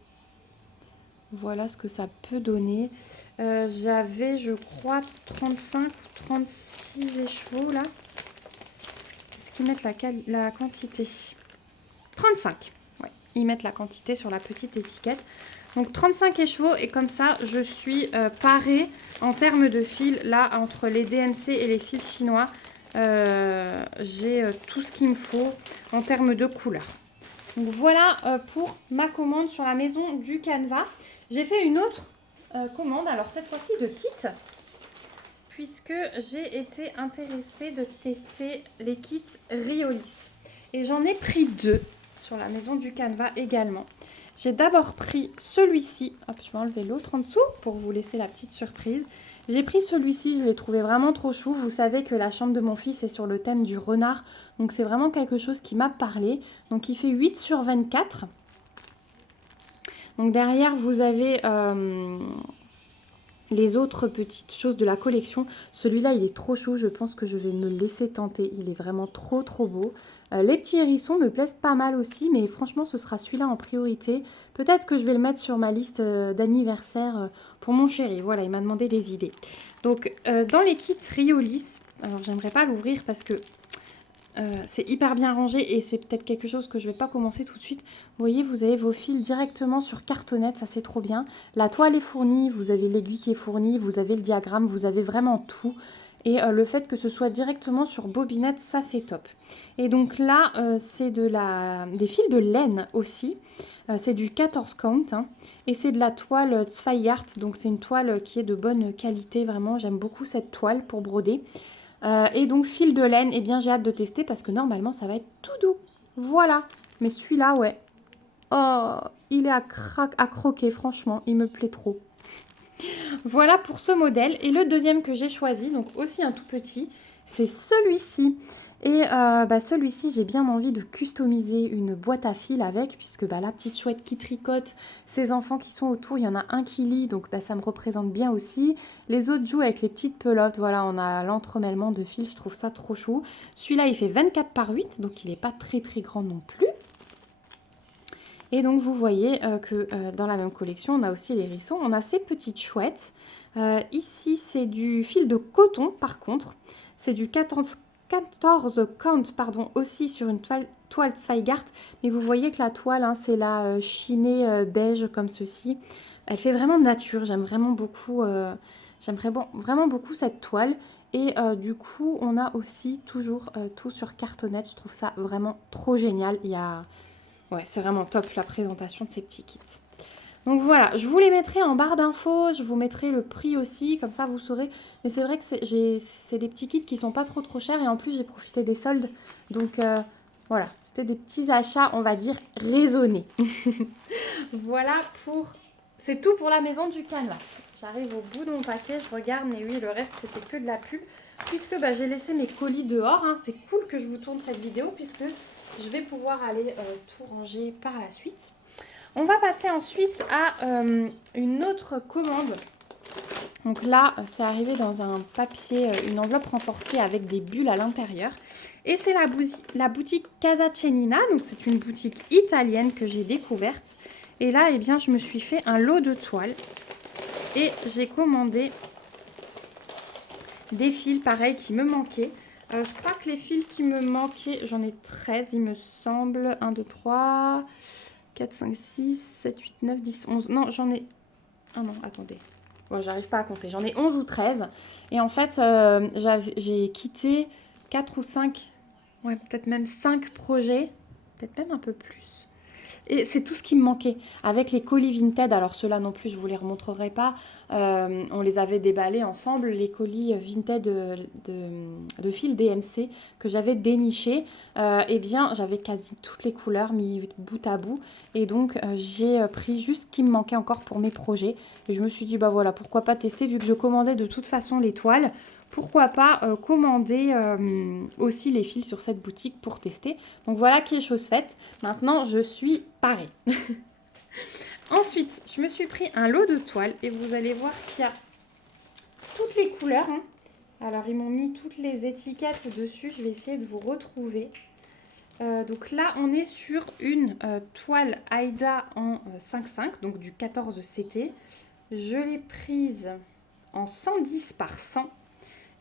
Voilà ce que ça peut donner. J'avais, je crois, 35 ou 36 écheveaux, là. Est-ce qu'ils mettent la quantité? 35. Ouais, ils mettent la quantité sur la petite étiquette. Donc, 35 écheveaux. Et comme ça, je suis parée en termes de fils, là, entre les DMC et les fils chinois. J'ai tout ce qu'il me faut en termes de couleurs. Donc voilà pour ma commande sur la maison du Canva. J'ai fait une autre commande, alors cette fois-ci de kit, puisque j'ai été intéressée de tester les kits Riolis. Et j'en ai pris 2 sur la maison du Canva également. J'ai d'abord pris celui-ci. Hop, je vais enlever l'autre en dessous pour vous laisser la petite surprise. J'ai pris celui-ci, je l'ai trouvé vraiment trop chou. Vous savez que la chambre de mon fils est sur le thème du renard. Donc c'est vraiment quelque chose qui m'a parlé. Donc il fait 8 sur 24. Donc derrière, vous avez les autres petites choses de la collection. Celui-là, il est trop chou. Je pense que je vais me laisser tenter. Il est vraiment trop beau. Les petits hérissons me plaisent pas mal aussi. Mais franchement, ce sera celui-là en priorité. Peut-être que je vais le mettre sur ma liste d'anniversaire pour mon chéri. Voilà, il m'a demandé des idées. Donc, dans les kits Riolis, alors j'aimerais pas l'ouvrir parce que c'est hyper bien rangé et c'est peut-être quelque chose que je ne vais pas commencer tout de suite. Vous voyez, vous avez vos fils directement sur cartonnette, ça c'est trop bien. La toile est fournie, vous avez l'aiguille qui est fournie, vous avez le diagramme, vous avez vraiment tout. Et le fait que ce soit directement sur bobinette, ça c'est top. Et donc là, c'est des fils de laine aussi. C'est du 14 count hein, et c'est de la toile Zweigart. Donc c'est une toile qui est de bonne qualité, vraiment. J'aime beaucoup cette toile pour broder. Et donc fil de laine, eh bien j'ai hâte de tester parce que normalement ça va être tout doux. Voilà. Mais celui-là, ouais. Oh, il est à croquer, franchement, il me plaît trop. Voilà pour ce modèle. Et le deuxième que j'ai choisi, donc aussi un tout petit, c'est celui-ci. Et celui-ci, j'ai bien envie de customiser une boîte à fil avec, puisque la petite chouette qui tricote, ses enfants qui sont autour, il y en a un qui lit, donc ça me représente bien aussi. Les autres jouent avec les petites pelotes, voilà, on a l'entremêlement de fils, je trouve ça trop chou. Celui-là, il fait 24 par 8, donc il n'est pas très grand non plus. Et donc vous voyez que dans la même collection, on a aussi les hérissons, on a ces petites chouettes. Ici, c'est du fil de coton, par contre, c'est du 14 count, pardon, aussi sur une toile Zweigart. Mais vous voyez que la toile, hein, c'est la chinée beige comme ceci. Elle fait vraiment nature. J'aime vraiment beaucoup, j'aimerais vraiment beaucoup cette toile. Et du coup, on a aussi toujours tout sur cartonnette. Je trouve ça vraiment trop génial. Ouais, c'est vraiment top la présentation de ces petits kits. Donc voilà, je vous les mettrai en barre d'infos, je vous mettrai le prix aussi, comme ça vous saurez. Mais c'est vrai que c'est des petits kits qui sont pas trop chers et en plus j'ai profité des soldes. Donc voilà, c'était des petits achats, on va dire, raisonnés. Voilà pour... C'est tout pour la maison du canevas. J'arrive au bout de mon paquet, je regarde, mais oui, le reste c'était que de la pub. Puisque j'ai laissé mes colis dehors, hein. C'est cool que je vous tourne cette vidéo puisque je vais pouvoir aller tout ranger par la suite. On va passer ensuite à une autre commande. Donc là, c'est arrivé dans un papier, une enveloppe renforcée avec des bulles à l'intérieur. Et c'est la boutique Casa Cenina. Donc c'est une boutique italienne que j'ai découverte. Et là, eh bien, je me suis fait un lot de toiles. Et j'ai commandé des fils, pareil, qui me manquaient. Je crois que les fils qui me manquaient, j'en ai 13, il me semble. 1, 2, 3... 4, 5, 6, 7, 8, 9, 10, 11. Non, j'en ai... Ah non, attendez. Bon, j'arrive pas à compter. J'en ai 11 ou 13. Et en fait, j'ai quitté 4 ou 5, ouais, peut-être même 5 projets. Peut-être même un peu plus. Et c'est tout ce qui me manquait. Avec les colis Vinted, alors ceux-là non plus, je ne vous les remontrerai pas. On les avait déballés ensemble, les colis Vinted de fil DMC que j'avais dénichés. Eh bien, j'avais quasi toutes les couleurs mis bout à bout. Et donc, j'ai pris juste ce qui me manquait encore pour mes projets. Et je me suis dit, bah voilà, pourquoi pas tester, vu que je commandais de toute façon les toiles. Pourquoi pas commander aussi les fils sur cette boutique pour tester. Donc voilà qui est chose faite. Maintenant, je suis parée. Ensuite, je me suis pris un lot de toiles et vous allez voir qu'il y a toutes les couleurs. Hein. Alors, ils m'ont mis toutes les étiquettes dessus. Je vais essayer de vous retrouver. Donc là, on est sur une toile Aida en 5,5, donc du 14 CT. Je l'ai prise en 110 par 100.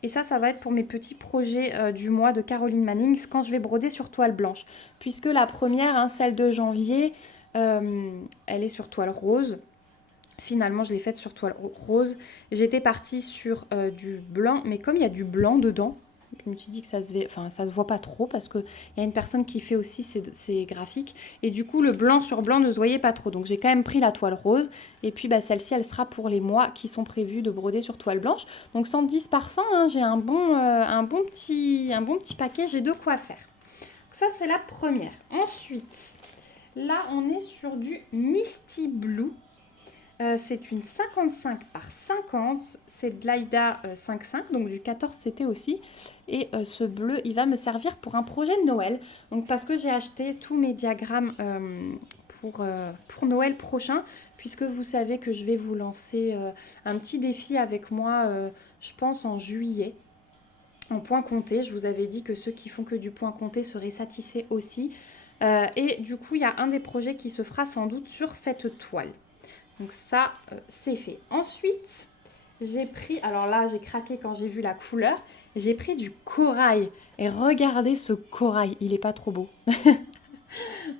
Et ça va être pour mes petits projets du mois de Caroline Mannings quand je vais broder sur toile blanche. Puisque la première, hein, celle de janvier, elle est sur toile rose. Finalement, je l'ai faite sur toile rose. J'étais partie sur du blanc, mais comme il y a du blanc dedans, je me suis dit que ça se voit pas trop parce qu'il y a une personne qui fait aussi ces graphiques. Et du coup, le blanc sur blanc ne se voyait pas trop. Donc, j'ai quand même pris la toile rose. Et puis, celle-ci, elle sera pour les mois qui sont prévus de broder sur toile blanche. Donc, 110 par 100, hein, j'ai un bon petit paquet. J'ai de quoi faire. Donc, ça, c'est la première. Ensuite, là, on est sur du Misty Blue. C'est une 55 par 50, c'est de l'Aida 5,5, donc du 14 CT aussi. Et ce bleu, il va me servir pour un projet de Noël. Donc parce que j'ai acheté tous mes diagrammes pour Noël prochain, puisque vous savez que je vais vous lancer un petit défi avec moi, je pense en juillet. En point compté, je vous avais dit que ceux qui font que du point compté seraient satisfaits aussi. Et du coup, il y a un des projets qui se fera sans doute sur cette toile. Donc ça, c'est fait. Ensuite, j'ai pris... Alors là, j'ai craqué quand j'ai vu la couleur. J'ai pris du corail. Et regardez ce corail, il est pas trop beau.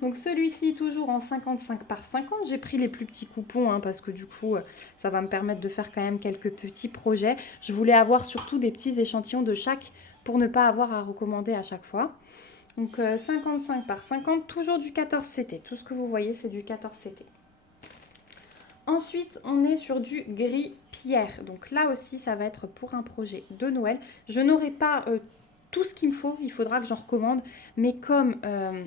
Donc celui-ci, toujours en 55 par 50. J'ai pris les plus petits coupons hein, parce que du coup, ça va me permettre de faire quand même quelques petits projets. Je voulais avoir surtout des petits échantillons de chaque pour ne pas avoir à recommander à chaque fois. Donc 55 par 50, toujours du 14 CT. Tout ce que vous voyez, c'est du 14 CT. Ensuite, on est sur du gris pierre. Donc là aussi, ça va être pour un projet de Noël. Je n'aurai pas tout ce qu'il me faut. Il faudra que j'en recommande. Mais comme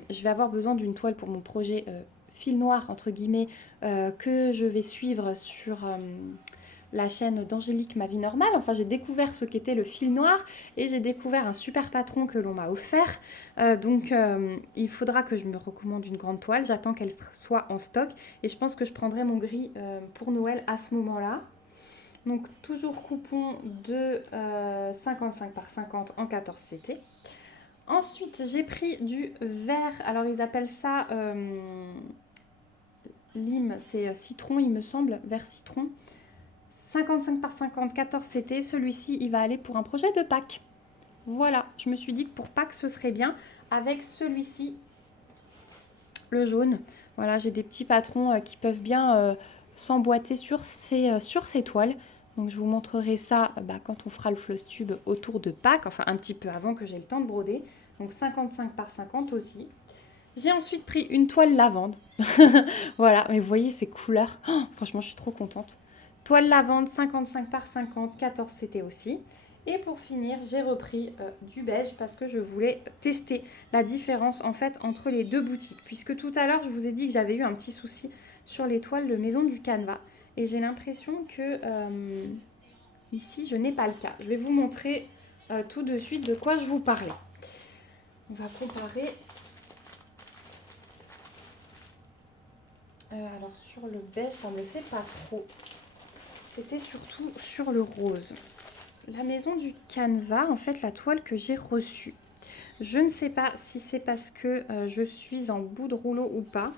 je vais avoir besoin d'une toile pour mon projet fil noir, entre guillemets, que je vais suivre sur la chaîne d'Angélique Ma Vie Normale. Enfin, j'ai découvert ce qu'était le fil noir et j'ai découvert un super patron que l'on m'a offert. Donc, il faudra que je me recommande une grande toile. J'attends qu'elle soit en stock et je pense que je prendrai mon gris pour Noël à ce moment-là. Donc, toujours coupon de 55 par 50 en 14 CT. Ensuite, j'ai pris du vert. Alors, ils appellent ça lime, c'est citron, il me semble, vert citron. 55 par 50, 14 CT. Celui-ci, il va aller pour un projet de Pâques. Voilà, je me suis dit que pour Pâques, ce serait bien avec celui-ci, le jaune. Voilà, j'ai des petits patrons qui peuvent bien s'emboîter sur ces toiles. Donc, je vous montrerai ça quand on fera le floss tube autour de Pâques, enfin un petit peu avant que j'ai le temps de broder. Donc, 55 par 50 aussi. J'ai ensuite pris une toile lavande. Voilà, mais vous voyez ces couleurs. Oh, franchement, je suis trop contente. Toile lavande 55 par 50, 14 c'était aussi. Et pour finir, j'ai repris du beige parce que je voulais tester la différence en fait entre les deux boutiques. Puisque tout à l'heure, je vous ai dit que j'avais eu un petit souci sur les toiles de Maison du Canevas. Et j'ai l'impression que ici, je n'ai pas le cas. Je vais vous montrer tout de suite de quoi je vous parlais. On va comparer. Alors sur le beige, ça ne me fait pas trop. C'était surtout sur le rose. La Maison du Canevas, en fait, la toile que j'ai reçue. Je ne sais pas si c'est parce que je suis en bout de rouleau ou pas.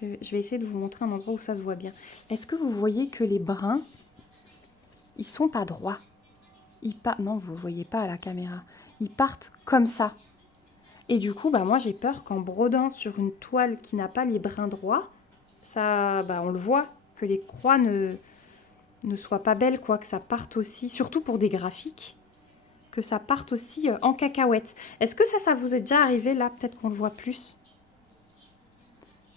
Je vais essayer de vous montrer un endroit où ça se voit bien. Est-ce que vous voyez que les brins, ils sont pas droits? Non, vous ne voyez pas à la caméra. Ils partent comme ça. Et du coup, moi, j'ai peur qu'en brodant sur une toile qui n'a pas les brins droits, ça, on le voit, que les croix ne soient pas belles, quoi, que ça parte aussi, surtout pour des graphiques, que ça parte aussi en cacahuète. Est-ce que ça vous est déjà arrivé, là? Peut-être qu'on le voit plus.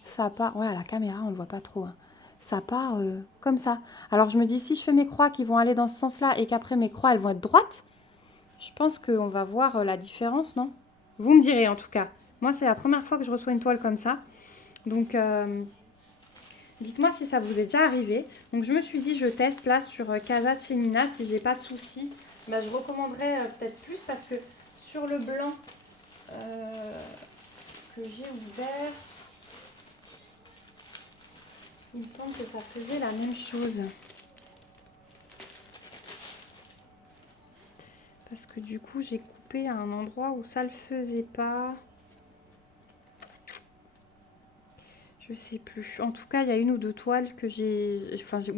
Ça part, ouais, à la caméra, on ne le voit pas trop, hein. Ça part comme ça. Alors, je me dis, si je fais mes croix qui vont aller dans ce sens-là et qu'après mes croix, elles vont être droites, je pense qu'on va voir la différence, non? Vous me direz, en tout cas. Moi, c'est la première fois que je reçois une toile comme ça. Donc, dites-moi si ça vous est déjà arrivé. Donc, je me suis dit, je teste là sur Casa Cemina. Si j'ai pas de soucis, je recommanderais peut-être plus parce que sur le blanc que j'ai ouvert, il me semble que ça faisait la même chose. Parce que du coup, j'ai coupé à un endroit où ça le faisait pas. Je sais plus. En tout cas, il y a une ou deux toiles où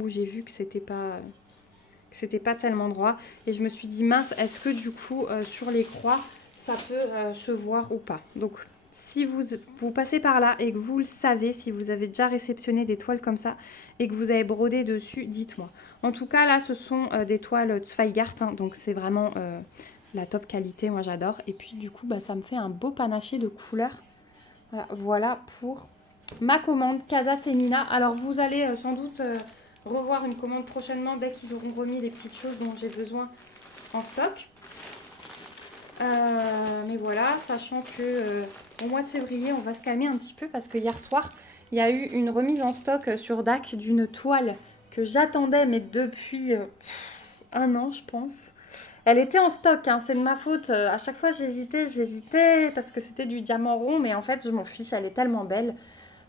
j'ai vu que c'était pas tellement droit. Et je me suis dit, mince, est-ce que du coup, sur les croix, ça peut se voir ou pas? Donc, si vous passez par là et que vous le savez, si vous avez déjà réceptionné des toiles comme ça et que vous avez brodé dessus, dites-moi. En tout cas, là, ce sont des toiles Zweigart, hein, donc c'est vraiment la top qualité, moi j'adore. Et puis, du coup, ça me fait un beau panaché de couleurs. Voilà pour ma commande Casa Cemina. Alors vous allez sans doute revoir une commande prochainement dès qu'ils auront remis les petites choses dont j'ai besoin en stock. Mais voilà, sachant que au mois de février, on va se calmer un petit peu parce que hier soir, il y a eu une remise en stock sur DAC d'une toile que j'attendais, mais depuis un an, je pense. Elle était en stock, hein, c'est de ma faute. À chaque fois, j'hésitais parce que c'était du diamant rond, mais en fait, je m'en fiche, elle est tellement belle.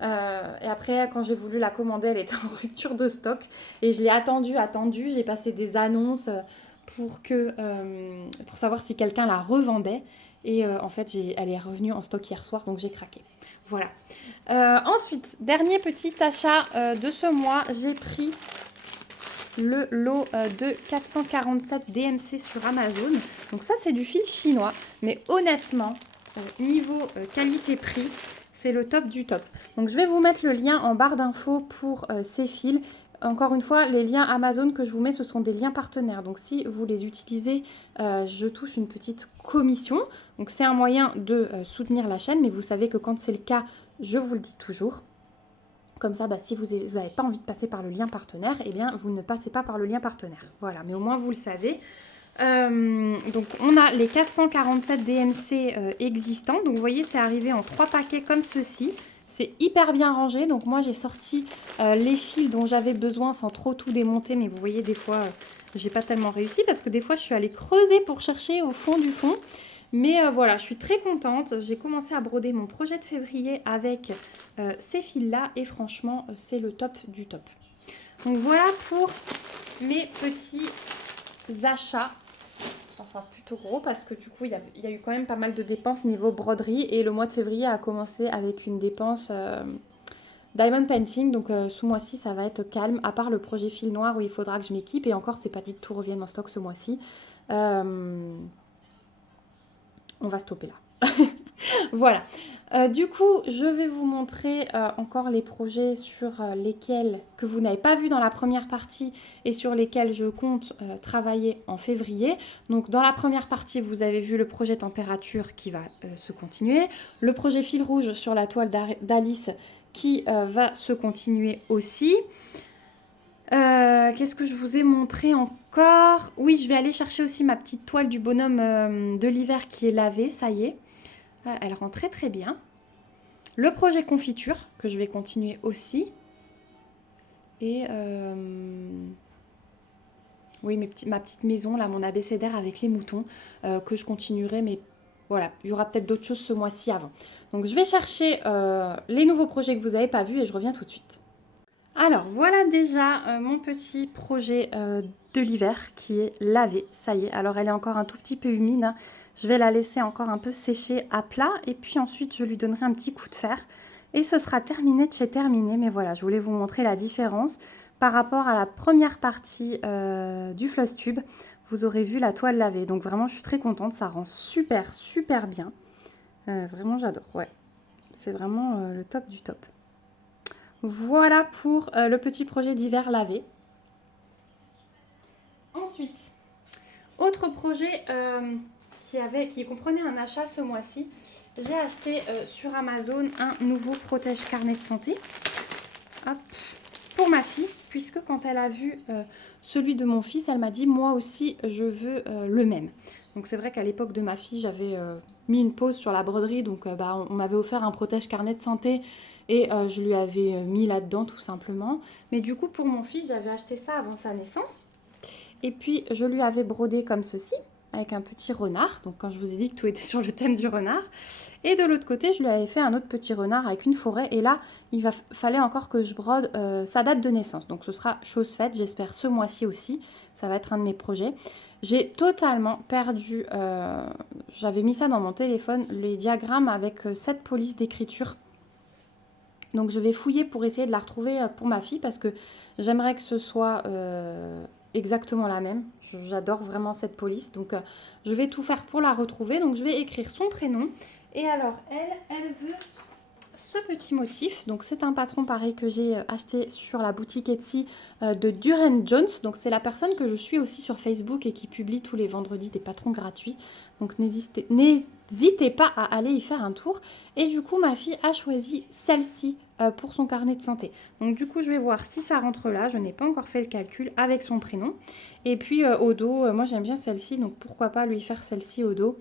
Et après, quand j'ai voulu la commander, elle était en rupture de stock. Et je l'ai attendue. J'ai passé des annonces pour savoir si quelqu'un la revendait. Et en fait, elle est revenue en stock hier soir, donc j'ai craqué. Voilà. Ensuite, dernier petit achat de ce mois, j'ai pris le lot de 447 DMC sur Amazon. Donc ça, c'est du fil chinois. Mais honnêtement, niveau qualité-prix, c'est le top du top. Donc je vais vous mettre le lien en barre d'infos pour ces fils. Encore une fois, les liens Amazon que je vous mets, ce sont des liens partenaires. Donc si vous les utilisez, je touche une petite commission. Donc c'est un moyen de soutenir la chaîne, mais vous savez que quand c'est le cas, je vous le dis toujours. Comme ça, si vous n'avez pas envie de passer par le lien partenaire, eh bien, vous ne passez pas par le lien partenaire. Voilà, mais au moins, vous le savez. Donc, on a les 447 DMC existants. Donc, vous voyez, c'est arrivé en 3 paquets comme ceci. C'est hyper bien rangé. Donc, moi, j'ai sorti les fils dont j'avais besoin sans trop tout démonter. Mais vous voyez, des fois, j'ai pas tellement réussi parce que des fois, je suis allée creuser pour chercher au fond du fond. Mais voilà, je suis très contente. J'ai commencé à broder mon projet de février avec ces fils-là. Et franchement, c'est le top du top. Donc voilà pour mes petits achats. Enfin, plutôt gros parce que du coup, il y a eu quand même pas mal de dépenses niveau broderie. Et le mois de février a commencé avec une dépense diamond painting. Donc ce mois-ci, ça va être calme. À part le projet fil noir où il faudra que je m'équipe. Et encore, c'est pas dit que tout revienne en stock ce mois-ci. On va stopper là. Voilà. Du coup, je vais vous montrer encore les projets sur lesquels que vous n'avez pas vu dans la première partie et sur lesquels je compte travailler en février. Donc dans la première partie, vous avez vu le projet température qui va se continuer, le projet fil rouge sur la toile d'Alice qui va se continuer aussi. Qu'est-ce que je vous ai montré encore? Oui, je vais aller chercher aussi ma petite toile du bonhomme de l'hiver qui est lavée, ça y est. Elle rend très très bien. Le projet confiture, que je vais continuer aussi. Et oui, ma petite maison, là, mon abécédaire avec les moutons, que je continuerai, mais voilà, il y aura peut-être d'autres choses ce mois-ci avant. Donc je vais chercher les nouveaux projets que vous n'avez pas vus et je reviens tout de suite. Alors voilà déjà mon petit projet de l'hiver qui est lavé, ça y est. Alors elle est encore un tout petit peu humide, hein. Je vais la laisser encore un peu sécher à plat et puis ensuite je lui donnerai un petit coup de fer. Et ce sera terminé de chez terminé, mais voilà, je voulais vous montrer la différence par rapport à la première partie du floss tube. Vous aurez vu la toile lavée, donc vraiment je suis très contente, ça rend super super bien. Vraiment j'adore, ouais. C'est vraiment le top du top. Voilà pour le petit projet d'hiver lavé. Ensuite, autre projet qui comprenait un achat ce mois-ci. J'ai acheté sur Amazon un nouveau protège carnet de santé. Hop, pour ma fille, puisque quand elle a vu celui de mon fils, elle m'a dit moi aussi je veux le même. Donc c'est vrai qu'à l'époque de ma fille, j'avais mis une pause sur la broderie, donc on m'avait offert un protège carnet de santé et je lui avais mis là-dedans tout simplement. Mais du coup pour mon fils, j'avais acheté ça avant sa naissance. Et puis je lui avais brodé comme ceci, avec un petit renard. Donc quand je vous ai dit que tout était sur le thème du renard. Et de l'autre côté, je lui avais fait un autre petit renard avec une forêt. Et là, fallait encore que je brode sa date de naissance. Donc ce sera chose faite, j'espère ce mois-ci aussi. Ça va être un de mes projets. J'ai totalement perdu, j'avais mis ça dans mon téléphone, les diagrammes avec cette police d'écriture. Donc je vais fouiller pour essayer de la retrouver pour ma fille parce que j'aimerais que ce soit exactement la même. J'adore vraiment cette police. Donc je vais tout faire pour la retrouver. Donc je vais écrire son prénom. Et alors elle veut ce petit motif. Donc c'est un patron pareil que j'ai acheté sur la boutique Etsy de Duran Jones. Donc c'est la personne que je suis aussi sur Facebook et qui publie tous les vendredis des patrons gratuits. Donc n'hésitez pas à aller y faire un tour. Et du coup ma fille a choisi celle-ci pour son carnet de santé. Donc du coup je vais voir si ça rentre là. Je n'ai pas encore fait le calcul avec son prénom. Et puis au dos, moi j'aime bien celle-ci. Donc pourquoi pas lui faire celle-ci au dos.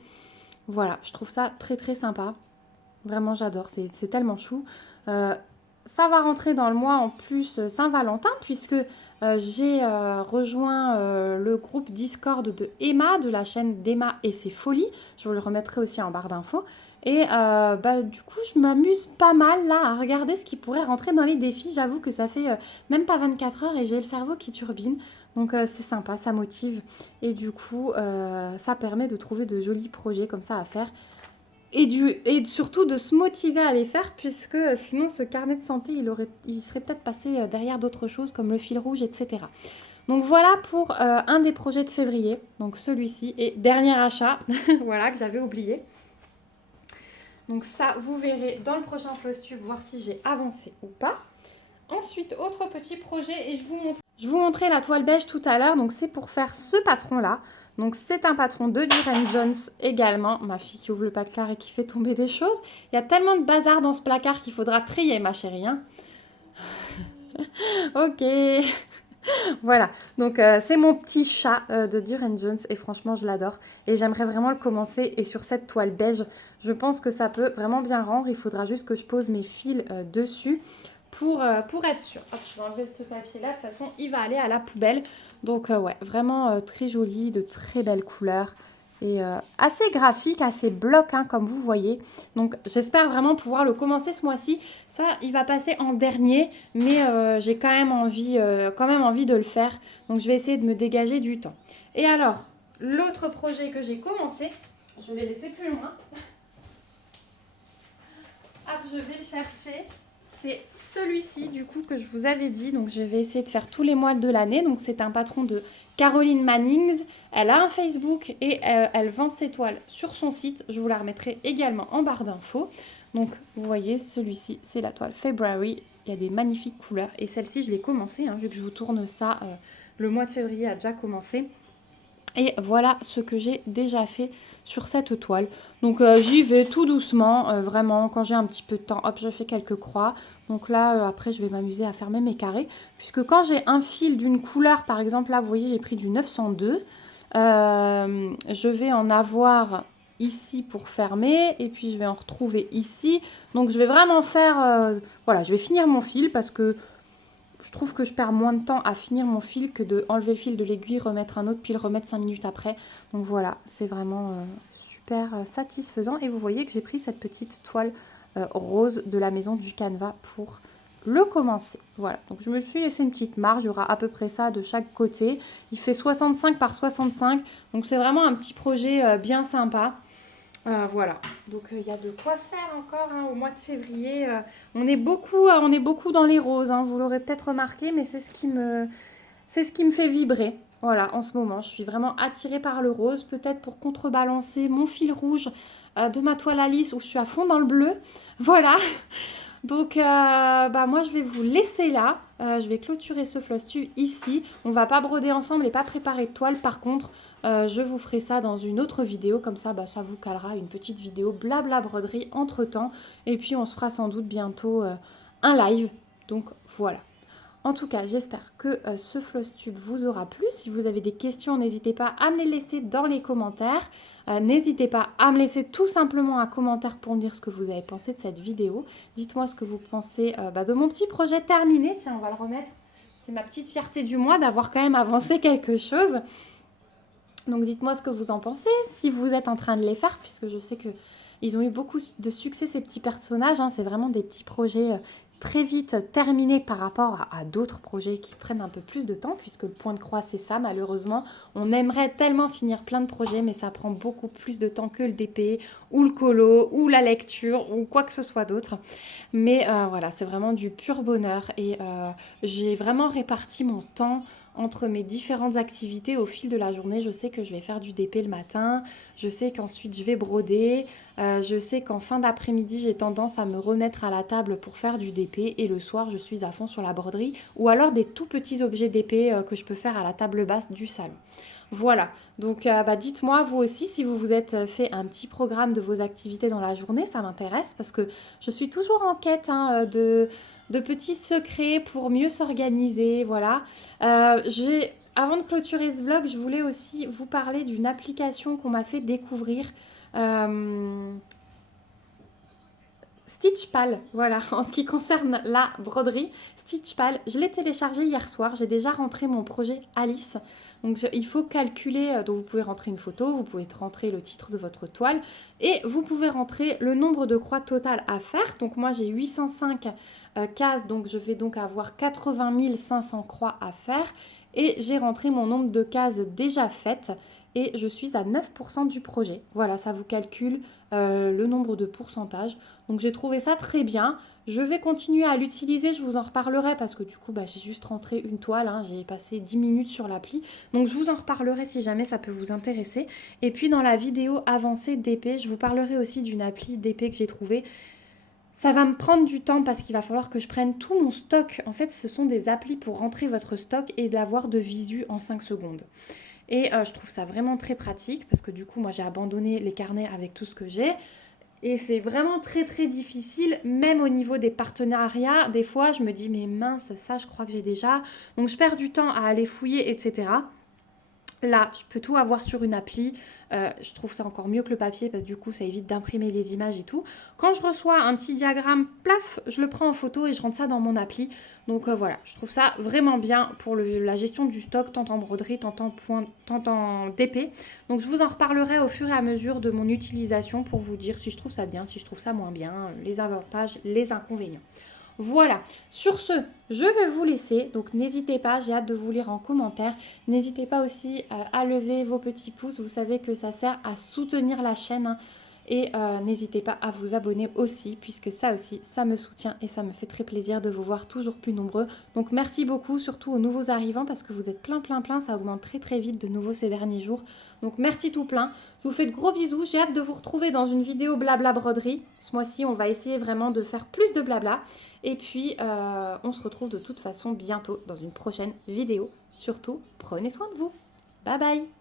Voilà, je trouve ça très très sympa. Vraiment, j'adore. C'est tellement chou. Ça va rentrer dans le mois en plus Saint-Valentin puisque j'ai rejoint le groupe Discord de Emma, de la chaîne d'Emma et ses folies. Je vous le remettrai aussi en barre d'infos. Et du coup, je m'amuse pas mal là à regarder ce qui pourrait rentrer dans les défis. J'avoue que ça fait même pas 24 heures et j'ai le cerveau qui turbine. Donc c'est sympa, ça motive. Et du coup, ça permet de trouver de jolis projets comme ça à faire. Et surtout de se motiver à les faire puisque sinon ce carnet de santé il serait peut-être passé derrière d'autres choses comme le fil rouge, etc. Donc voilà pour un des projets de février, donc celui-ci, et dernier achat, voilà, que j'avais oublié. Donc ça vous verrez dans le prochain floss tube voir si j'ai avancé ou pas. Ensuite, autre petit projet et je vous montrais la toile beige tout à l'heure, donc c'est pour faire ce patron-là. Donc c'est un patron de Duran Jones également. Ma fille qui ouvre le placard et qui fait tomber des choses. Il y a tellement de bazar dans ce placard qu'il faudra trier, ma chérie. Hein. Ok. Voilà. Donc c'est mon petit chat de Duran Jones et franchement je l'adore. Et j'aimerais vraiment le commencer. Et sur cette toile beige, je pense que ça peut vraiment bien rendre. Il faudra juste que je pose mes fils dessus. Pour être sûre. Hop, je vais enlever ce papier là, de toute façon il va aller à la poubelle. Donc ouais, vraiment très joli, de très belles couleurs. Et assez graphique, assez bloc hein, comme vous voyez. Donc j'espère vraiment pouvoir le commencer ce mois-ci. Ça, il va passer en dernier, mais j'ai quand même envie de le faire. Donc je vais essayer de me dégager du temps. Et alors, l'autre projet que j'ai commencé, je vais laisser plus loin. Hop, je vais le chercher. C'est celui-ci du coup que je vous avais dit, donc je vais essayer de faire tous les mois de l'année. Donc c'est un patron de Caroline Mannings, elle a un Facebook et elle vend ses toiles sur son site. Je vous la remettrai également en barre d'infos. Donc vous voyez, celui-ci c'est la toile February, il y a des magnifiques couleurs et celle-ci je l'ai commencé, hein, vu que je vous tourne ça, le mois de février a déjà commencé. Et voilà ce que j'ai déjà fait sur cette toile. Donc j'y vais tout doucement, vraiment, quand j'ai un petit peu de temps, hop, je fais quelques croix. Donc là, après, je vais m'amuser à fermer mes carrés. Puisque quand j'ai un fil d'une couleur, par exemple, là, vous voyez, j'ai pris du 902. Je vais en avoir ici pour fermer. Et puis, je vais en retrouver ici. Donc, je vais vraiment faire... voilà, je vais finir mon fil parce que je trouve que je perds moins de temps à finir mon fil que de enlever le fil de l'aiguille, remettre un autre, puis le remettre 5 minutes après. Donc voilà, c'est vraiment super satisfaisant. Et vous voyez que j'ai pris cette petite toile rose de la maison du Canva pour le commencer. Voilà, donc je me suis laissé une petite marge, il y aura à peu près ça de chaque côté. Il fait 65 par 65, donc c'est vraiment un petit projet bien sympa. Voilà, donc il y a de quoi faire encore hein, au mois de février. On est beaucoup dans les roses, hein, vous l'aurez peut-être remarqué, mais c'est ce qui me fait vibrer. Voilà, en ce moment, je suis vraiment attirée par le rose, peut-être pour contrebalancer mon fil rouge de ma toile Alice où je suis à fond dans le bleu. Voilà, donc, moi, je vais vous laisser là. Je vais clôturer ce floss tube ici. On va pas broder ensemble et pas préparer de toile. Par contre, je vous ferai ça dans une autre vidéo. Comme ça, ça vous calera une petite vidéo blabla broderie entre temps. Et puis, on se fera sans doute bientôt un live. Donc, voilà. En tout cas, j'espère que ce floss tube vous aura plu. Si vous avez des questions, n'hésitez pas à me les laisser dans les commentaires. N'hésitez pas à me laisser tout simplement un commentaire pour me dire ce que vous avez pensé de cette vidéo. Dites-moi ce que vous pensez de mon petit projet terminé. Tiens, on va le remettre. C'est ma petite fierté du mois d'avoir quand même avancé quelque chose. Donc dites-moi ce que vous en pensez, si vous êtes en train de les faire, puisque je sais que ils ont eu beaucoup de succès ces petits personnages. Hein. C'est vraiment des petits projets très vite terminés par rapport à d'autres projets qui prennent un peu plus de temps, puisque le point de croix c'est ça malheureusement. On aimerait tellement finir plein de projets, mais ça prend beaucoup plus de temps que le DP, ou le colo, ou la lecture, ou quoi que ce soit d'autre. Mais voilà, c'est vraiment du pur bonheur et j'ai vraiment réparti mon temps entre mes différentes activités au fil de la journée. Je sais que je vais faire du DP le matin, je sais qu'ensuite je vais broder, je sais qu'en fin d'après-midi j'ai tendance à me remettre à la table pour faire du DP et le soir je suis à fond sur la broderie ou alors des tout petits objets DP que je peux faire à la table basse du salon. Voilà, donc dites-moi vous aussi si vous vous êtes fait un petit programme de vos activités dans la journée, ça m'intéresse parce que je suis toujours en quête de petits secrets pour mieux s'organiser, voilà. Avant de clôturer ce vlog, je voulais aussi vous parler d'une application qu'on m'a fait découvrir. Euh, Stitchpal, voilà, en ce qui concerne la broderie, Stitchpal, je l'ai téléchargé hier soir, j'ai déjà rentré mon projet Alice. Donc il faut calculer, donc vous pouvez rentrer une photo, vous pouvez rentrer le titre de votre toile et vous pouvez rentrer le nombre de croix totales à faire. Donc moi j'ai 805 cases, donc je vais donc avoir 80 500 croix à faire et j'ai rentré mon nombre de cases déjà faites et je suis à 9% du projet. Voilà, ça vous calcule le nombre de pourcentages. Donc j'ai trouvé ça très bien. Je vais continuer à l'utiliser, je vous en reparlerai parce que du coup j'ai juste rentré une toile, hein, j'ai passé 10 minutes sur l'appli. Donc je vous en reparlerai si jamais ça peut vous intéresser. Et puis dans la vidéo avancée d'épée, je vous parlerai aussi d'une appli d'épée que j'ai trouvée. Ça va me prendre du temps parce qu'il va falloir que je prenne tout mon stock. En fait, ce sont des applis pour rentrer votre stock et l'avoir de visu en 5 secondes. Et je trouve ça vraiment très pratique parce que du coup, moi j'ai abandonné les carnets avec tout ce que j'ai. Et c'est vraiment très très difficile, même au niveau des partenariats. Des fois, je me dis, mais mince, ça je crois que j'ai déjà. Donc je perds du temps à aller fouiller, etc. Là, je peux tout avoir sur une appli. Je trouve ça encore mieux que le papier parce que du coup, ça évite d'imprimer les images et tout. Quand je reçois un petit diagramme, plaf, je le prends en photo et je rentre ça dans mon appli. Donc voilà, je trouve ça vraiment bien pour la gestion du stock, tant en broderie, tant en DP. Donc je vous en reparlerai au fur et à mesure de mon utilisation pour vous dire si je trouve ça bien, si je trouve ça moins bien, les avantages, les inconvénients. Voilà, sur ce, je vais vous laisser, donc n'hésitez pas, j'ai hâte de vous lire en commentaire. N'hésitez pas aussi à lever vos petits pouces, vous savez que ça sert à soutenir la chaîne. Hein. Et n'hésitez pas à vous abonner aussi, puisque ça aussi, ça me soutient et ça me fait très plaisir de vous voir toujours plus nombreux. Donc merci beaucoup, surtout aux nouveaux arrivants, parce que vous êtes plein, ça augmente très très vite de nouveau ces derniers jours. Donc merci tout plein, je vous fais de gros bisous, j'ai hâte de vous retrouver dans une vidéo blabla broderie. Ce mois-ci, on va essayer vraiment de faire plus de blabla. Et puis, on se retrouve de toute façon bientôt dans une prochaine vidéo. Surtout, prenez soin de vous. Bye bye!